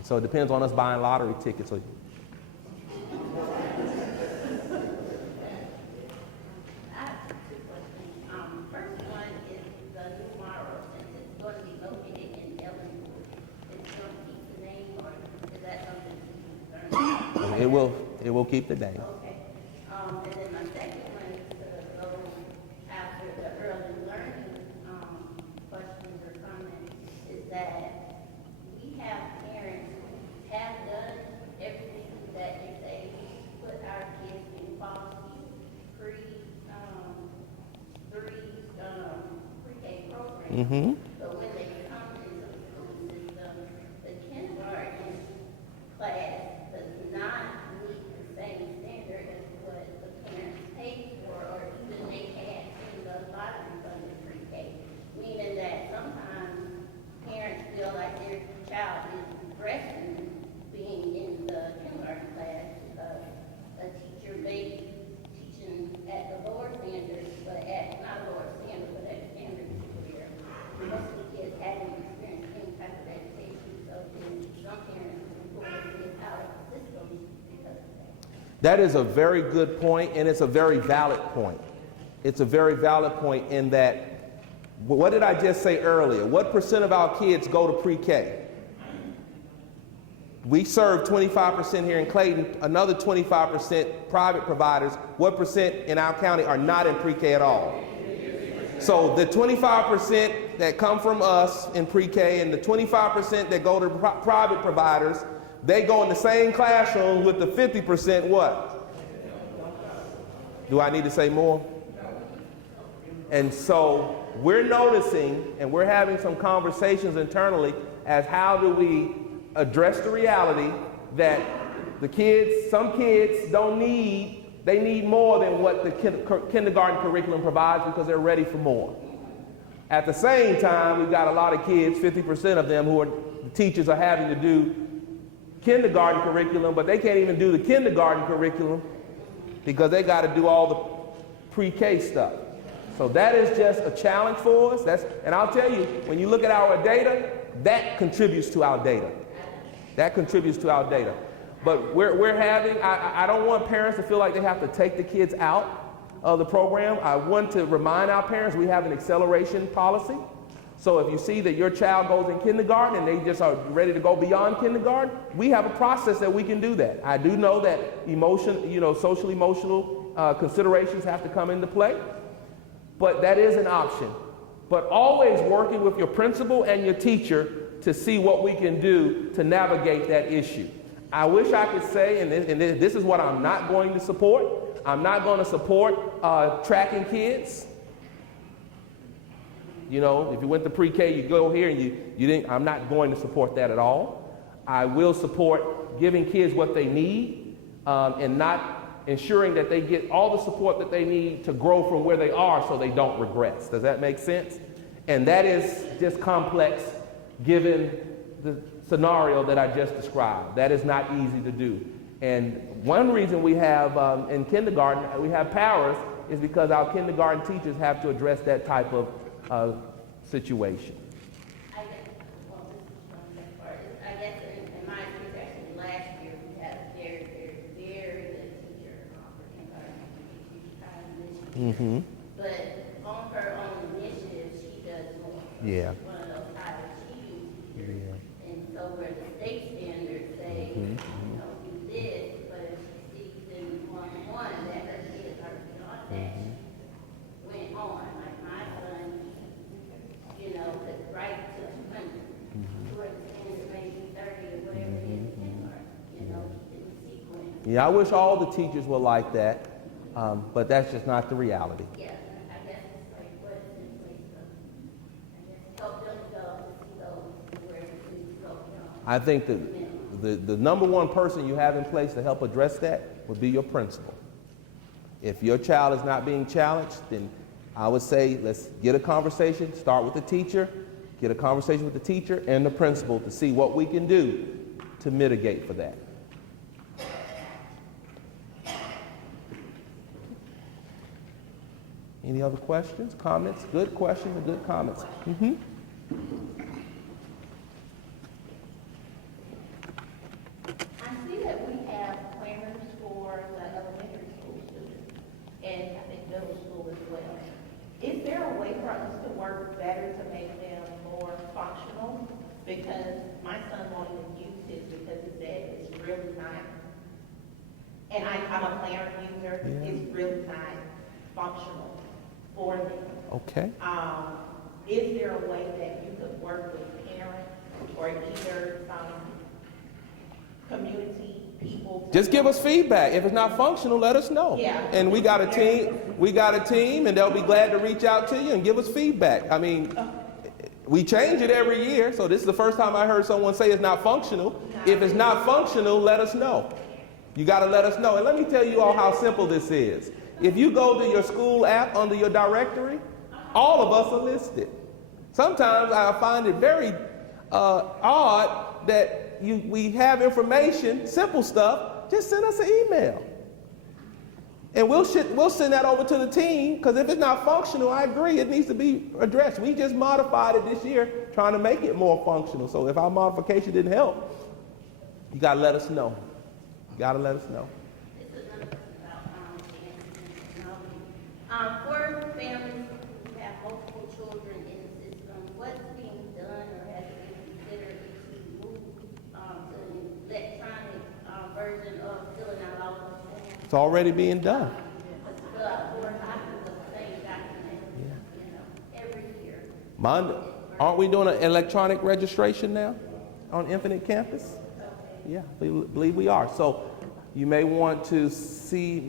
So it depends on us buying lottery tickets. So First one is the new model, since it's going to be located in Ellenwood. It's going to keep the name, or is that something you're concerned about? it will keep the name. Okay. And then my second one is to go after the early learning questions or comments, is that we have parents who have done everything that you say, put our kids in quality pre-K programs. But when they come into the school system, the kindergarten class does not meet the same standard as what the parents pay for, or even they add in the lottery funded pre-K. Meaning that sometimes parents feel like their child is regressing being in the kindergarten class because a teacher may teach That is a very good point, and it's a very valid point. It's a very valid point in that, what did I just say earlier? What percent of our kids go to pre-K? We serve 25% here in Clayton, another 25% private providers. What percent in our county are not in pre-K at all? So the 25% that come from us in pre-K and the 25% that go to private providers, they go in the same classroom with the 50% what? Do I need to say more? And so we're noticing, and we're having some conversations internally as how do we address the reality that the kids, some kids they need more than what the kindergarten curriculum provides because they're ready for more. At the same time, we've got a lot of kids, 50% of them, the teachers are having to do kindergarten curriculum, but they can't even do the kindergarten curriculum because they got to do all the pre-K stuff. So that is just a challenge for us. And I'll tell you, when you look at our data, that contributes to our data. That contributes to our data. But we're having, I don't want parents to feel like they have to take the kids out of the program. I want to remind our parents we have an acceleration policy. So if you see that your child goes in kindergarten and they just are ready to go beyond kindergarten, we have a process that we can do that. I do know that social emotional considerations have to come into play, but that is an option. But always working with your principal and your teacher to see what we can do to navigate that issue. I wish I could say, and this is what I'm not going to support. I'm not going to support tracking kids. You know, if you went to pre-K, you go here and you didn't, I'm not going to support that at all. I will support giving kids what they need and not ensuring that they get all the support that they need to grow from where they are so they don't regress. Does that make sense? And that is just complex given the scenario that I just described. That is not easy to do. And one reason we have in kindergarten, we have powers is because our kindergarten teachers have to address that type of situation. I guess in my experience, actually last year, we had a very, very good teacher for kindergarten. She's kind of this year. But on her own initiative, she does more. Yeah. She's one of those high achieving teachers. Yeah. And so where the state standards say, don't do this, but if she sees in one-on-one that her kids are beyond that, she went on. Like my son, could write to 200, where the standard maybe 30 or whatever it is, in sequence. Yeah, I wish all the teachers were like that, but that's just not the reality. Yeah, I guess it's like what is in place of, help them go to see those where it needs to go beyond. I think that the number one person you have in place to help address that would be your principal. If your child is not being challenged, then I would say let's get a conversation, start with the teacher, get a conversation with the teacher and the principal to see what we can do to mitigate for that. Any other questions, comments? Good questions and good comments. I see that we have planners for the elementary school students, and I think middle school as well. Is there a way for us to work better to make them more functional? Because my son won't even use his because he said it's really not, and I'm a planner user, it's really not functional for them. Okay. Is there a way that you could work with parents or either community people? Just give us feedback. If it's not functional, let us know. Yeah. And we got a team, and they'll be glad to reach out to you and give us feedback. I mean, we change it every year, so this is the first time I heard someone say it's not functional. If it's not functional, let us know. You got to let us know. And let me tell you all how simple this is. If you go to your school app under your directory, all of us are listed. Sometimes I find it very odd that we have information, simple stuff, just send us an email. And we'll send that over to the team, because if it's not functional, I agree, it needs to be addressed. We just modified it this year, trying to make it more functional. So if our modification didn't help, you got to let us know. You got to let us know. This is For families who have multiple children in the system, what's being done or has it been considered to move to an electronic version of filling out all those forms? It's already being done. Fill out 4 copies of the same document, every year. Aren't we doing an electronic registration now on Infinite Campus? Yeah, I believe we are. So you may want to see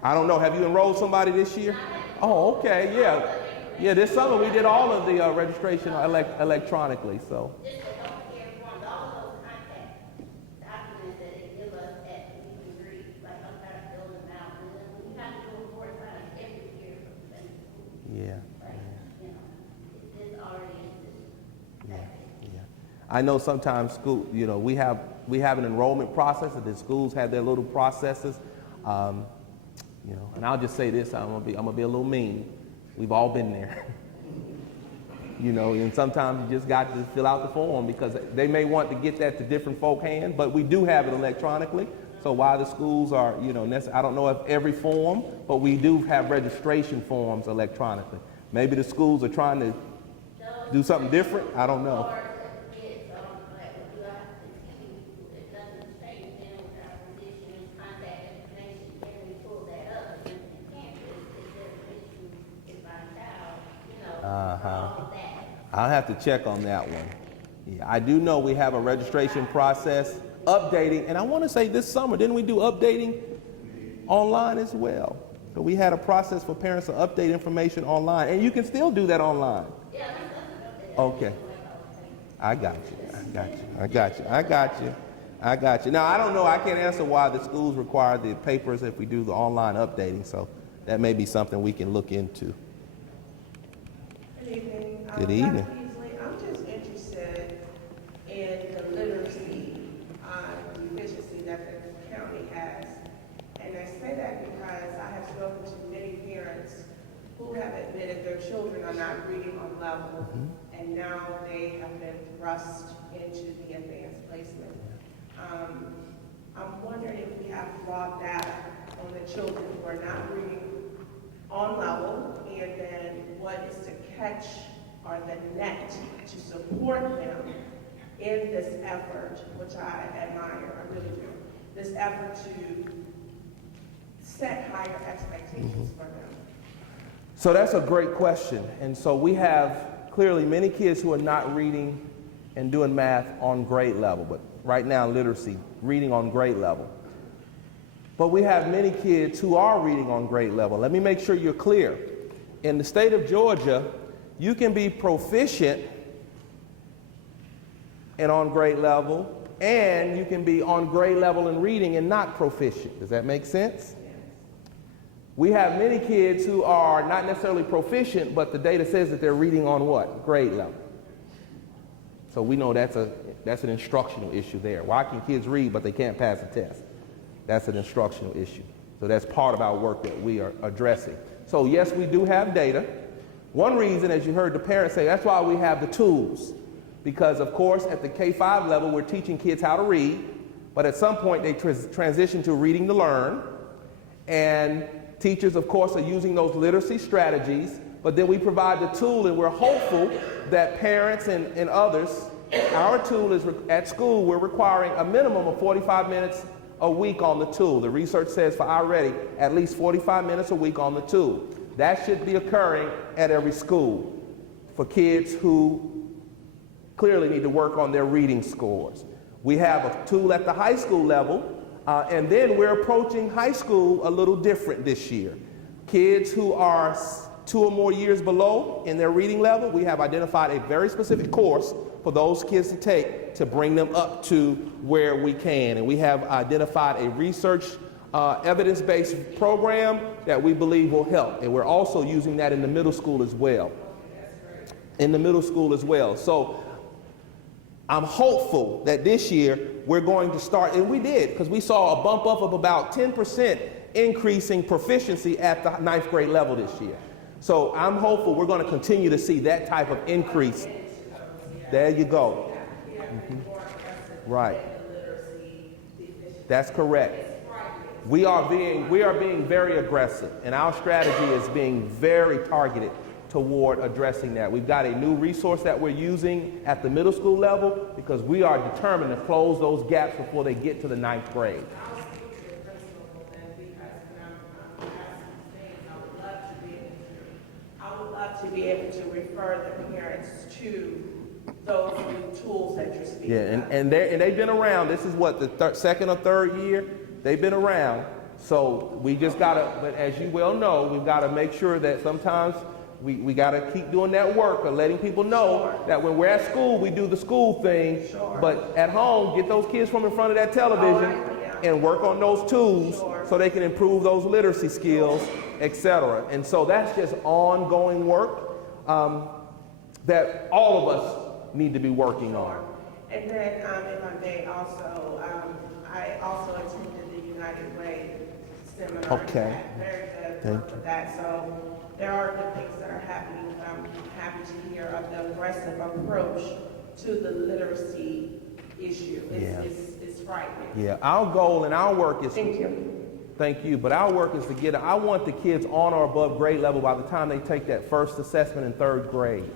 I don't know. Have you enrolled somebody this year? Oh, okay, yeah. Yeah, this summer we did all of the registration electronically, so. Just so don't forget, all those contact documents that they give us at the meet and greet, like I'm trying to fill them out, and then we have to do 4 times every year for the same school. Yeah. Like, it's already in this. Yeah. I know sometimes school, we have an enrollment process, and the schools have their little processes. And I'll just say this, I'm gonna be a little mean. We've all been there. And sometimes you just got to fill out the form because they may want to get that to different folk hands, but we do have it electronically. So while the schools are, I don't know if every form, but we do have registration forms electronically. Maybe the schools are trying to do something different. I don't know. I'll have to check on that one. Yeah, I do know we have a registration process, updating, and I want to say this summer, didn't we do updating online as well? So we had a process for parents to update information online, and you can still do that online. Okay. I got you. Now, I don't know, I can't answer why the schools require the papers if we do the online updating, so that may be something we can look into. Good evening. Good evening. Dr. Beasley, I'm just interested in the literacy deficiency that the county has. And I say that because I have spoken to many parents who have admitted their children are not reading on level, and now they have been thrust into the advanced placement. I'm wondering if we have raw data on the children who are not reading on level, and then what is to catch or the net to support them in this effort, which I admire, I really do, this effort to set higher expectations for them. So that's a great question. And so we have clearly many kids who are not reading and doing math on grade level, but right now literacy, reading on grade level. But we have many kids who are reading on grade level. Let me make sure you're clear. In the state of Georgia, you can be proficient and on grade level, and you can be on grade level in reading and not proficient. Does that make sense? We have many kids who are not necessarily proficient, but the data says that they're reading on what? Grade level. So we know that's an instructional issue there. Why can kids read but they can't pass a test? That's an instructional issue. So that's part of our work that we are addressing. So yes, we do have data. One reason, as you heard the parents say, that's why we have the tools. Because of course, at the K-5 level, we're teaching kids how to read, but at some point they transition to reading to learn. And teachers, of course, are using those literacy strategies, but then we provide the tool, and we're hopeful that parents and others, our tool is at school, we're requiring a minimum of 45 minutes a week on the tool. The research says for iReady, at least 45 minutes a week on the tool. That should be occurring at every school for kids who clearly need to work on their reading scores. We have a tool at the high school level, and then we're approaching high school a little different this year. Kids who are 2 or more years below in their reading level, we have identified a very specific course for those kids to take to bring them up to where we can. And we have identified a research evidence-based program that we believe will help. And we're also using that in the middle school as well. So I'm hopeful that this year we're going to start, and we did, because we saw a bump up of about 10% increasing proficiency at the 9th grade level this year. So I'm hopeful we're going to continue to see that type of increase. There you go. Right. That's correct. We are being very aggressive, and our strategy is being very targeted toward addressing that. We've got a new resource that we're using at the middle school level because we are determined to close those gaps before they get to the 9th grade. I would love to be able to refer the parents to those new tools that you're speaking of. And they've been around. This is what, the second or third year? They've been around. So we just gotta, but as you well know, we've gotta make sure that sometimes we gotta keep doing that work of letting people know that when we're at school, we do the school thing, but at home, get those kids from in front of that television and work on those tools so they can improve those literacy skills, etc. And so that's just ongoing work that all of us need to be working on. And then, if I may also, I also attended the United Way seminar. Okay. Very good work with that. So there are good things that are happening. I'm happy to hear of the aggressive approach to the literacy issue. It's frightening. Yeah, our goal and our work is... Thank you. Thank you, but our work is to get, I want the kids on or above grade level by the time they take that first assessment in 3rd grade.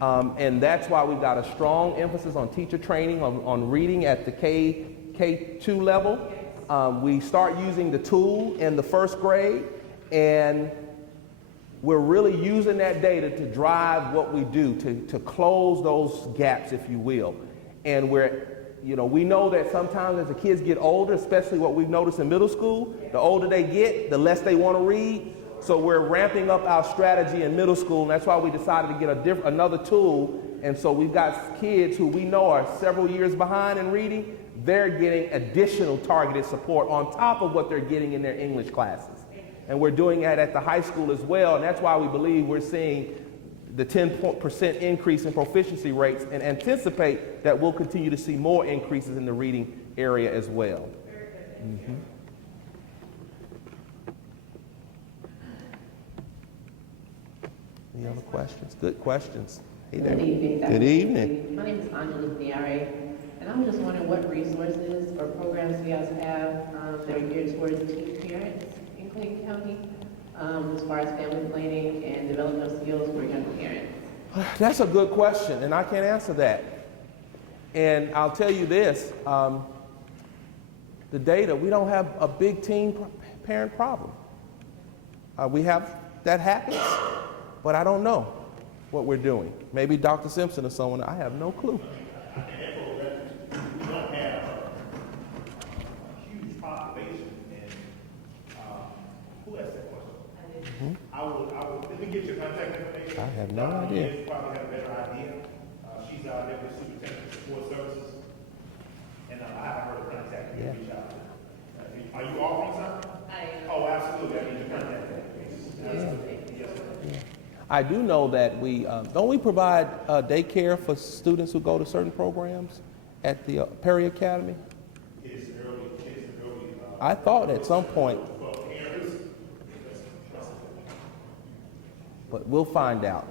And that's why we've got a strong emphasis on teacher training, on reading at the K2 level. We start using the tool in the 1st grade, and we're really using that data to drive what we do, to close those gaps, if you will. And we know that sometimes as the kids get older, especially what we've noticed in middle school, the older they get, the less they want to read. So we're ramping up our strategy in middle school, and that's why we decided to get another tool. And so we've got kids who we know are several years behind in reading. They're getting additional targeted support on top of what they're getting in their English classes. And we're doing that at the high school as well, and that's why we believe we're seeing the 10% increase in proficiency rates and anticipate that we'll continue to see more increases in the reading area as well. Mm-hmm. Any other questions? Good questions. Hey there. Good evening. Good evening. My name is Angela Niare, and I'm just wondering what resources or programs you guys have that are geared towards teen parents in Clayton County, as far as family planning and development of skills for young parents. That's a good question, and I can't answer that. And I'll tell you this, the data, we don't have a big teen parent problem. We have, that happens, but I don't know what we're doing. Maybe Dr. Simpson or someone, I have no clue. We don't have a huge population, and who asked that question? I will, let me get your contact information. I have no idea. You probably have a better idea. She's our deputy superintendent of support services, and I have her contact. You can reach out to her. Are you all from something? I am. Oh, absolutely. I need your contact information. Absolutely. Yes, sir. I do know that don't we provide daycare for students who go to certain programs at the Perry Academy? It's early. I thought at some point, For parents, but we'll find out.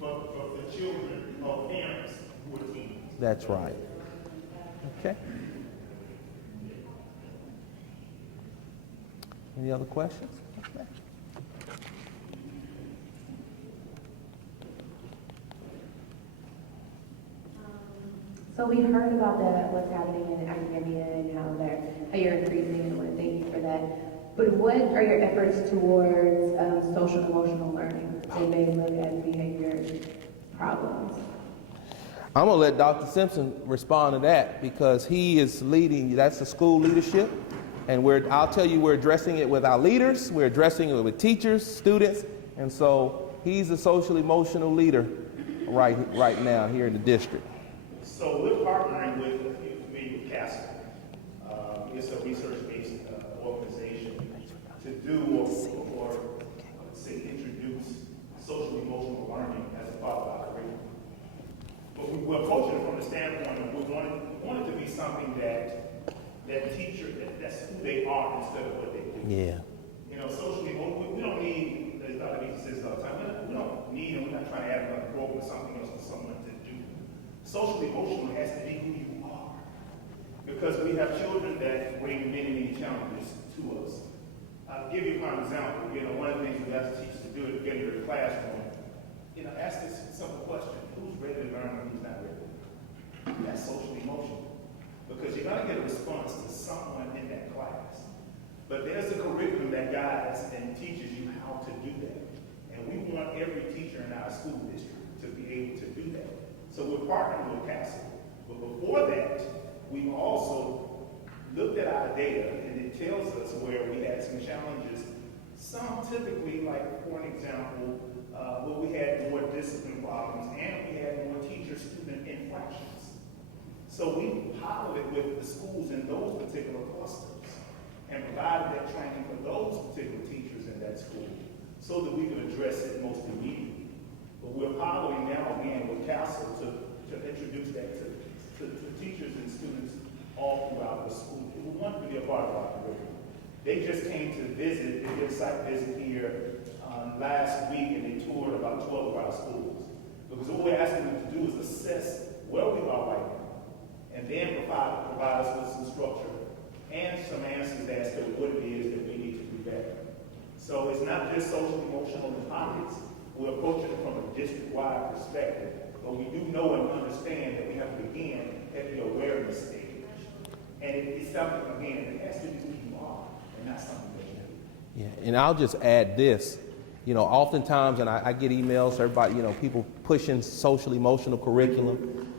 for the children of parents who are teens. That's right. Okay. Any other questions? Okay. So we heard about what's happening in academia and how you're increasing, and I want to thank you for that. But what are your efforts towards social and emotional learning? They may look at behavior problems. I'm going to let Dr. Simpson respond to that because he is leading, that's the school leadership. And I'll tell you, we're addressing it with our leaders, we're addressing it with teachers, students, and so he's a social emotional leader right now here in the district. So we're partnering with, if you're familiar with CASA, it's a research-based organization to do or say introduce social emotional learning as a part of our curriculum. But we're approaching it from the standpoint of we want it to be something that teacher, that's who they are instead of what they do. Yeah. You know, socially, we don't need, as Dr. Beaton says all the time, we don't need, and we're not trying to add another program or something else for someone to do. Social emotional has to be who you are. Because because we have children that bring many, many challenges to us. I'll give you a prime example. One of the things we ask teachers to do is get into the classroom, ask this simple question: who's ready to learn and who's not ready? That's social emotional. Because you're going to get a response to someone in that class. But there's a curriculum that guides and teaches you how to do that. And we want every teacher in our school district to be able to do that. So we're partnering with CASEL. But before that, we've also looked at our data, and it tells us where we had some challenges. Some typically, like for an example, where we had more discipline problems and we had more teacher-student infractions. So we piloted with the schools in those particular clusters and provided that training for those particular teachers in that school so that we could address it most immediately. But we're piloting now again with CASEL to introduce that to teachers and students all throughout the school who want to be a part of our curriculum. They just came to visit, they did a site visit here last week, and they toured about 12 of our schools. Because what we're asking them to do is assess where we are right now, and then provide us with some structure and some answers as to what it is that we need to do better. So it's not just social, emotional, and pockets. We're approaching it from a district-wide perspective, but we do know and understand that we have to begin at the awareness stage. And it's something, again, that has to do with who you are, and not something that you do. Yeah, and I'll just add this. Oftentimes, and I get emails, everybody, people pushing social emotional curriculum.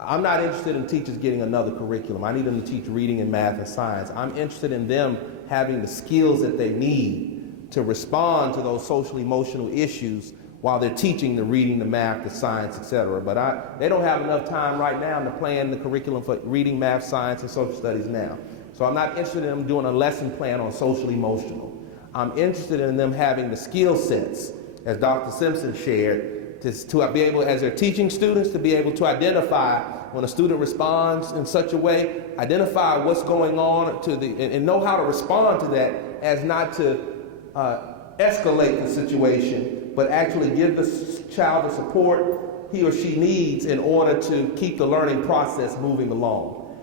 I'm not interested in teachers getting another curriculum. I need them to teach reading and math and science. I'm interested in them having the skills that they need to respond to those social emotional issues while they're teaching the reading, the math, the science, etc. But they don't have enough time right now to plan the curriculum for reading, math, science, and social studies now. So I'm not interested in them doing a lesson plan on social emotional. I'm interested in them having the skill sets, as Dr. Simpson shared, to be able, as they're teaching students, to be able to identify when a student responds in such a way, identify what's going on and know how to respond to that, as not to escalate the situation, but actually give the child the support he or she needs in order to keep the learning process moving along.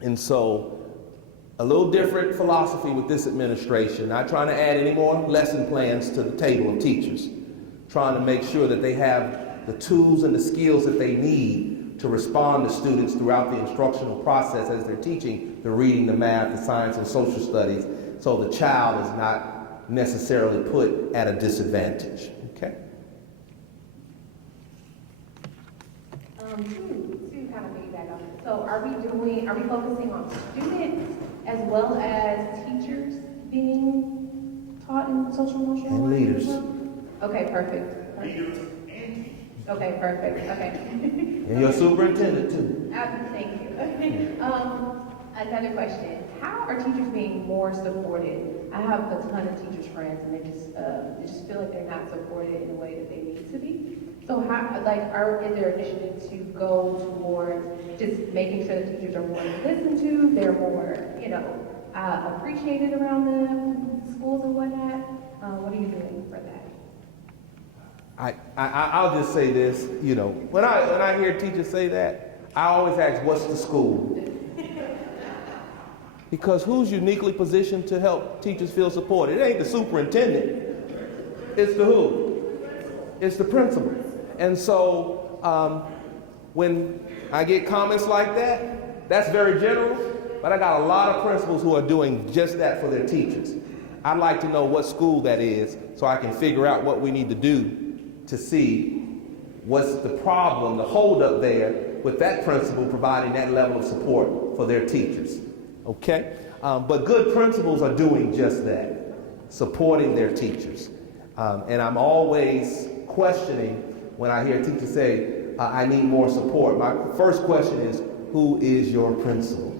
And so a little different philosophy with this administration, not trying to add any more lesson plans to the table of teachers, trying to make sure that they have the tools and the skills that they need to respond to students throughout the instructional process as they're teaching the reading, the math, the science, and social studies, so the child is not necessarily put at a disadvantage. Okay? To kind of piggyback on it. So are we focusing on students as well as teachers being taught in social emotional And learning leaders. as well? Okay, perfect. Leaders and teachers. Okay, perfect. Okay. And your superintendent too. Thank you. Another question. How are teachers being more supported? I have a ton of teachers friends, and they just feel like they're not supported in the way that they need to be. So is there initiative to go towards just making sure that teachers are more listened to, they're more, appreciated around the schools and whatnot? What are you doing for that? I'll just say this, when I hear teachers say that, I always ask, what's the school? Because who's uniquely positioned to help teachers feel supported? It ain't the superintendent. It's the who? It's the principal. And so when I get comments like that, that's very general, but I got a lot of principals who are doing just that for their teachers. I'd like to know what school that is so I can figure out what we need to do to see what's the problem, the holdup there with that principal providing that level of support for their teachers. Okay? But good principals are doing just that, supporting their teachers. And I'm always questioning when I hear teachers say, I need more support. My first question is, who is your principal?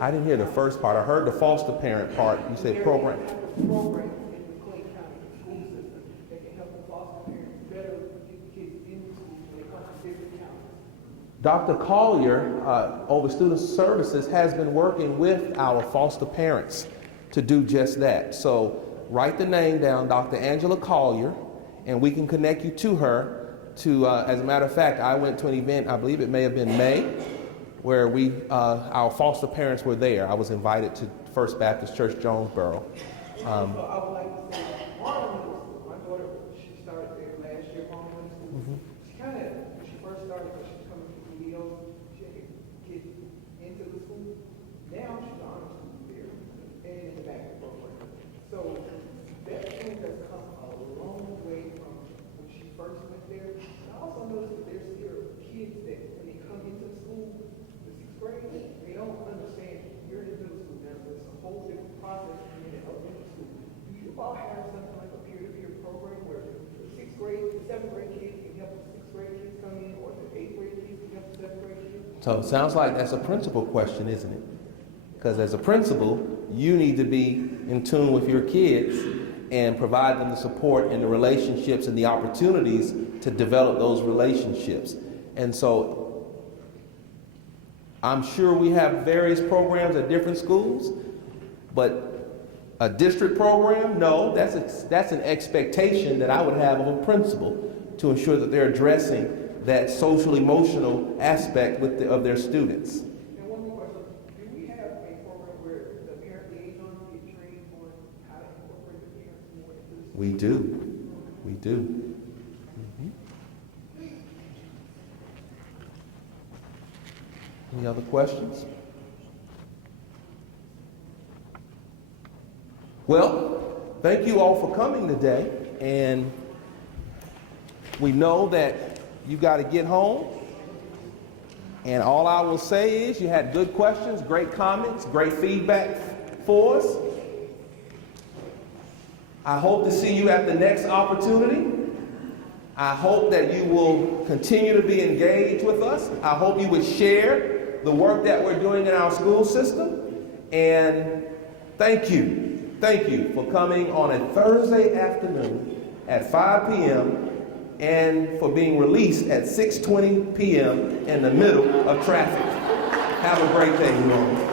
I didn't hear the first part. I heard the foster parent part. You said program. Program in the Clayton County school system that can help the foster parents better get the kids in the school when they come from different counties. Dr. Collier, over Student Services, has been working with our foster parents to do just that. So write the name down, Dr. Angela Collier, and we can connect you to her. As a matter of fact, I went to an event, I believe it may have been May, where our foster parents were there. I was invited to First Baptist Church, Jonesboro. So I would like to say, Marlon Middle School, my daughter, she started there last year, Marlon Middle School. She kind of, when she first started, because she's coming from Leo, she had to get into the school. Now she's an honor student there, and in the back program. So that school has come a long way from when she first went there. And I also noticed that there's still kids that, when they come into the school, the sixth grade, they don't understand you're in middle school now, so it's a whole different process from in elementary school. Do you all have something like a peer-to-peer program where the sixth grade, the seventh grade kids can help the sixth grade kids come in, or the eighth grade kids can help the seventh grade kids? So it sounds like that's a principal question, isn't it? Because as a principal, you need to be in tune with your kids and provide them the support and the relationships and the opportunities to develop those relationships. And so I'm sure we have various programs at different schools, but a district program, no, that's an expectation that I would have of a principal to ensure that they're addressing that social emotional aspect of their students. And one more question, do we have a program where the parent liaisons get trained on how to incorporate the parents more into the school? We do. We do. Any other questions? Well, thank you all for coming today, and we know that you got to get home, and all I will say is you had good questions, great comments, great feedback for us. I hope to see you at the next opportunity. I hope that you will continue to be engaged with us. I hope you would share the work that we're doing in our school system. And thank you for coming on a Thursday afternoon at 5 p.m. and for being released at 6:20 p.m. in the middle of traffic. Have a great day, you all.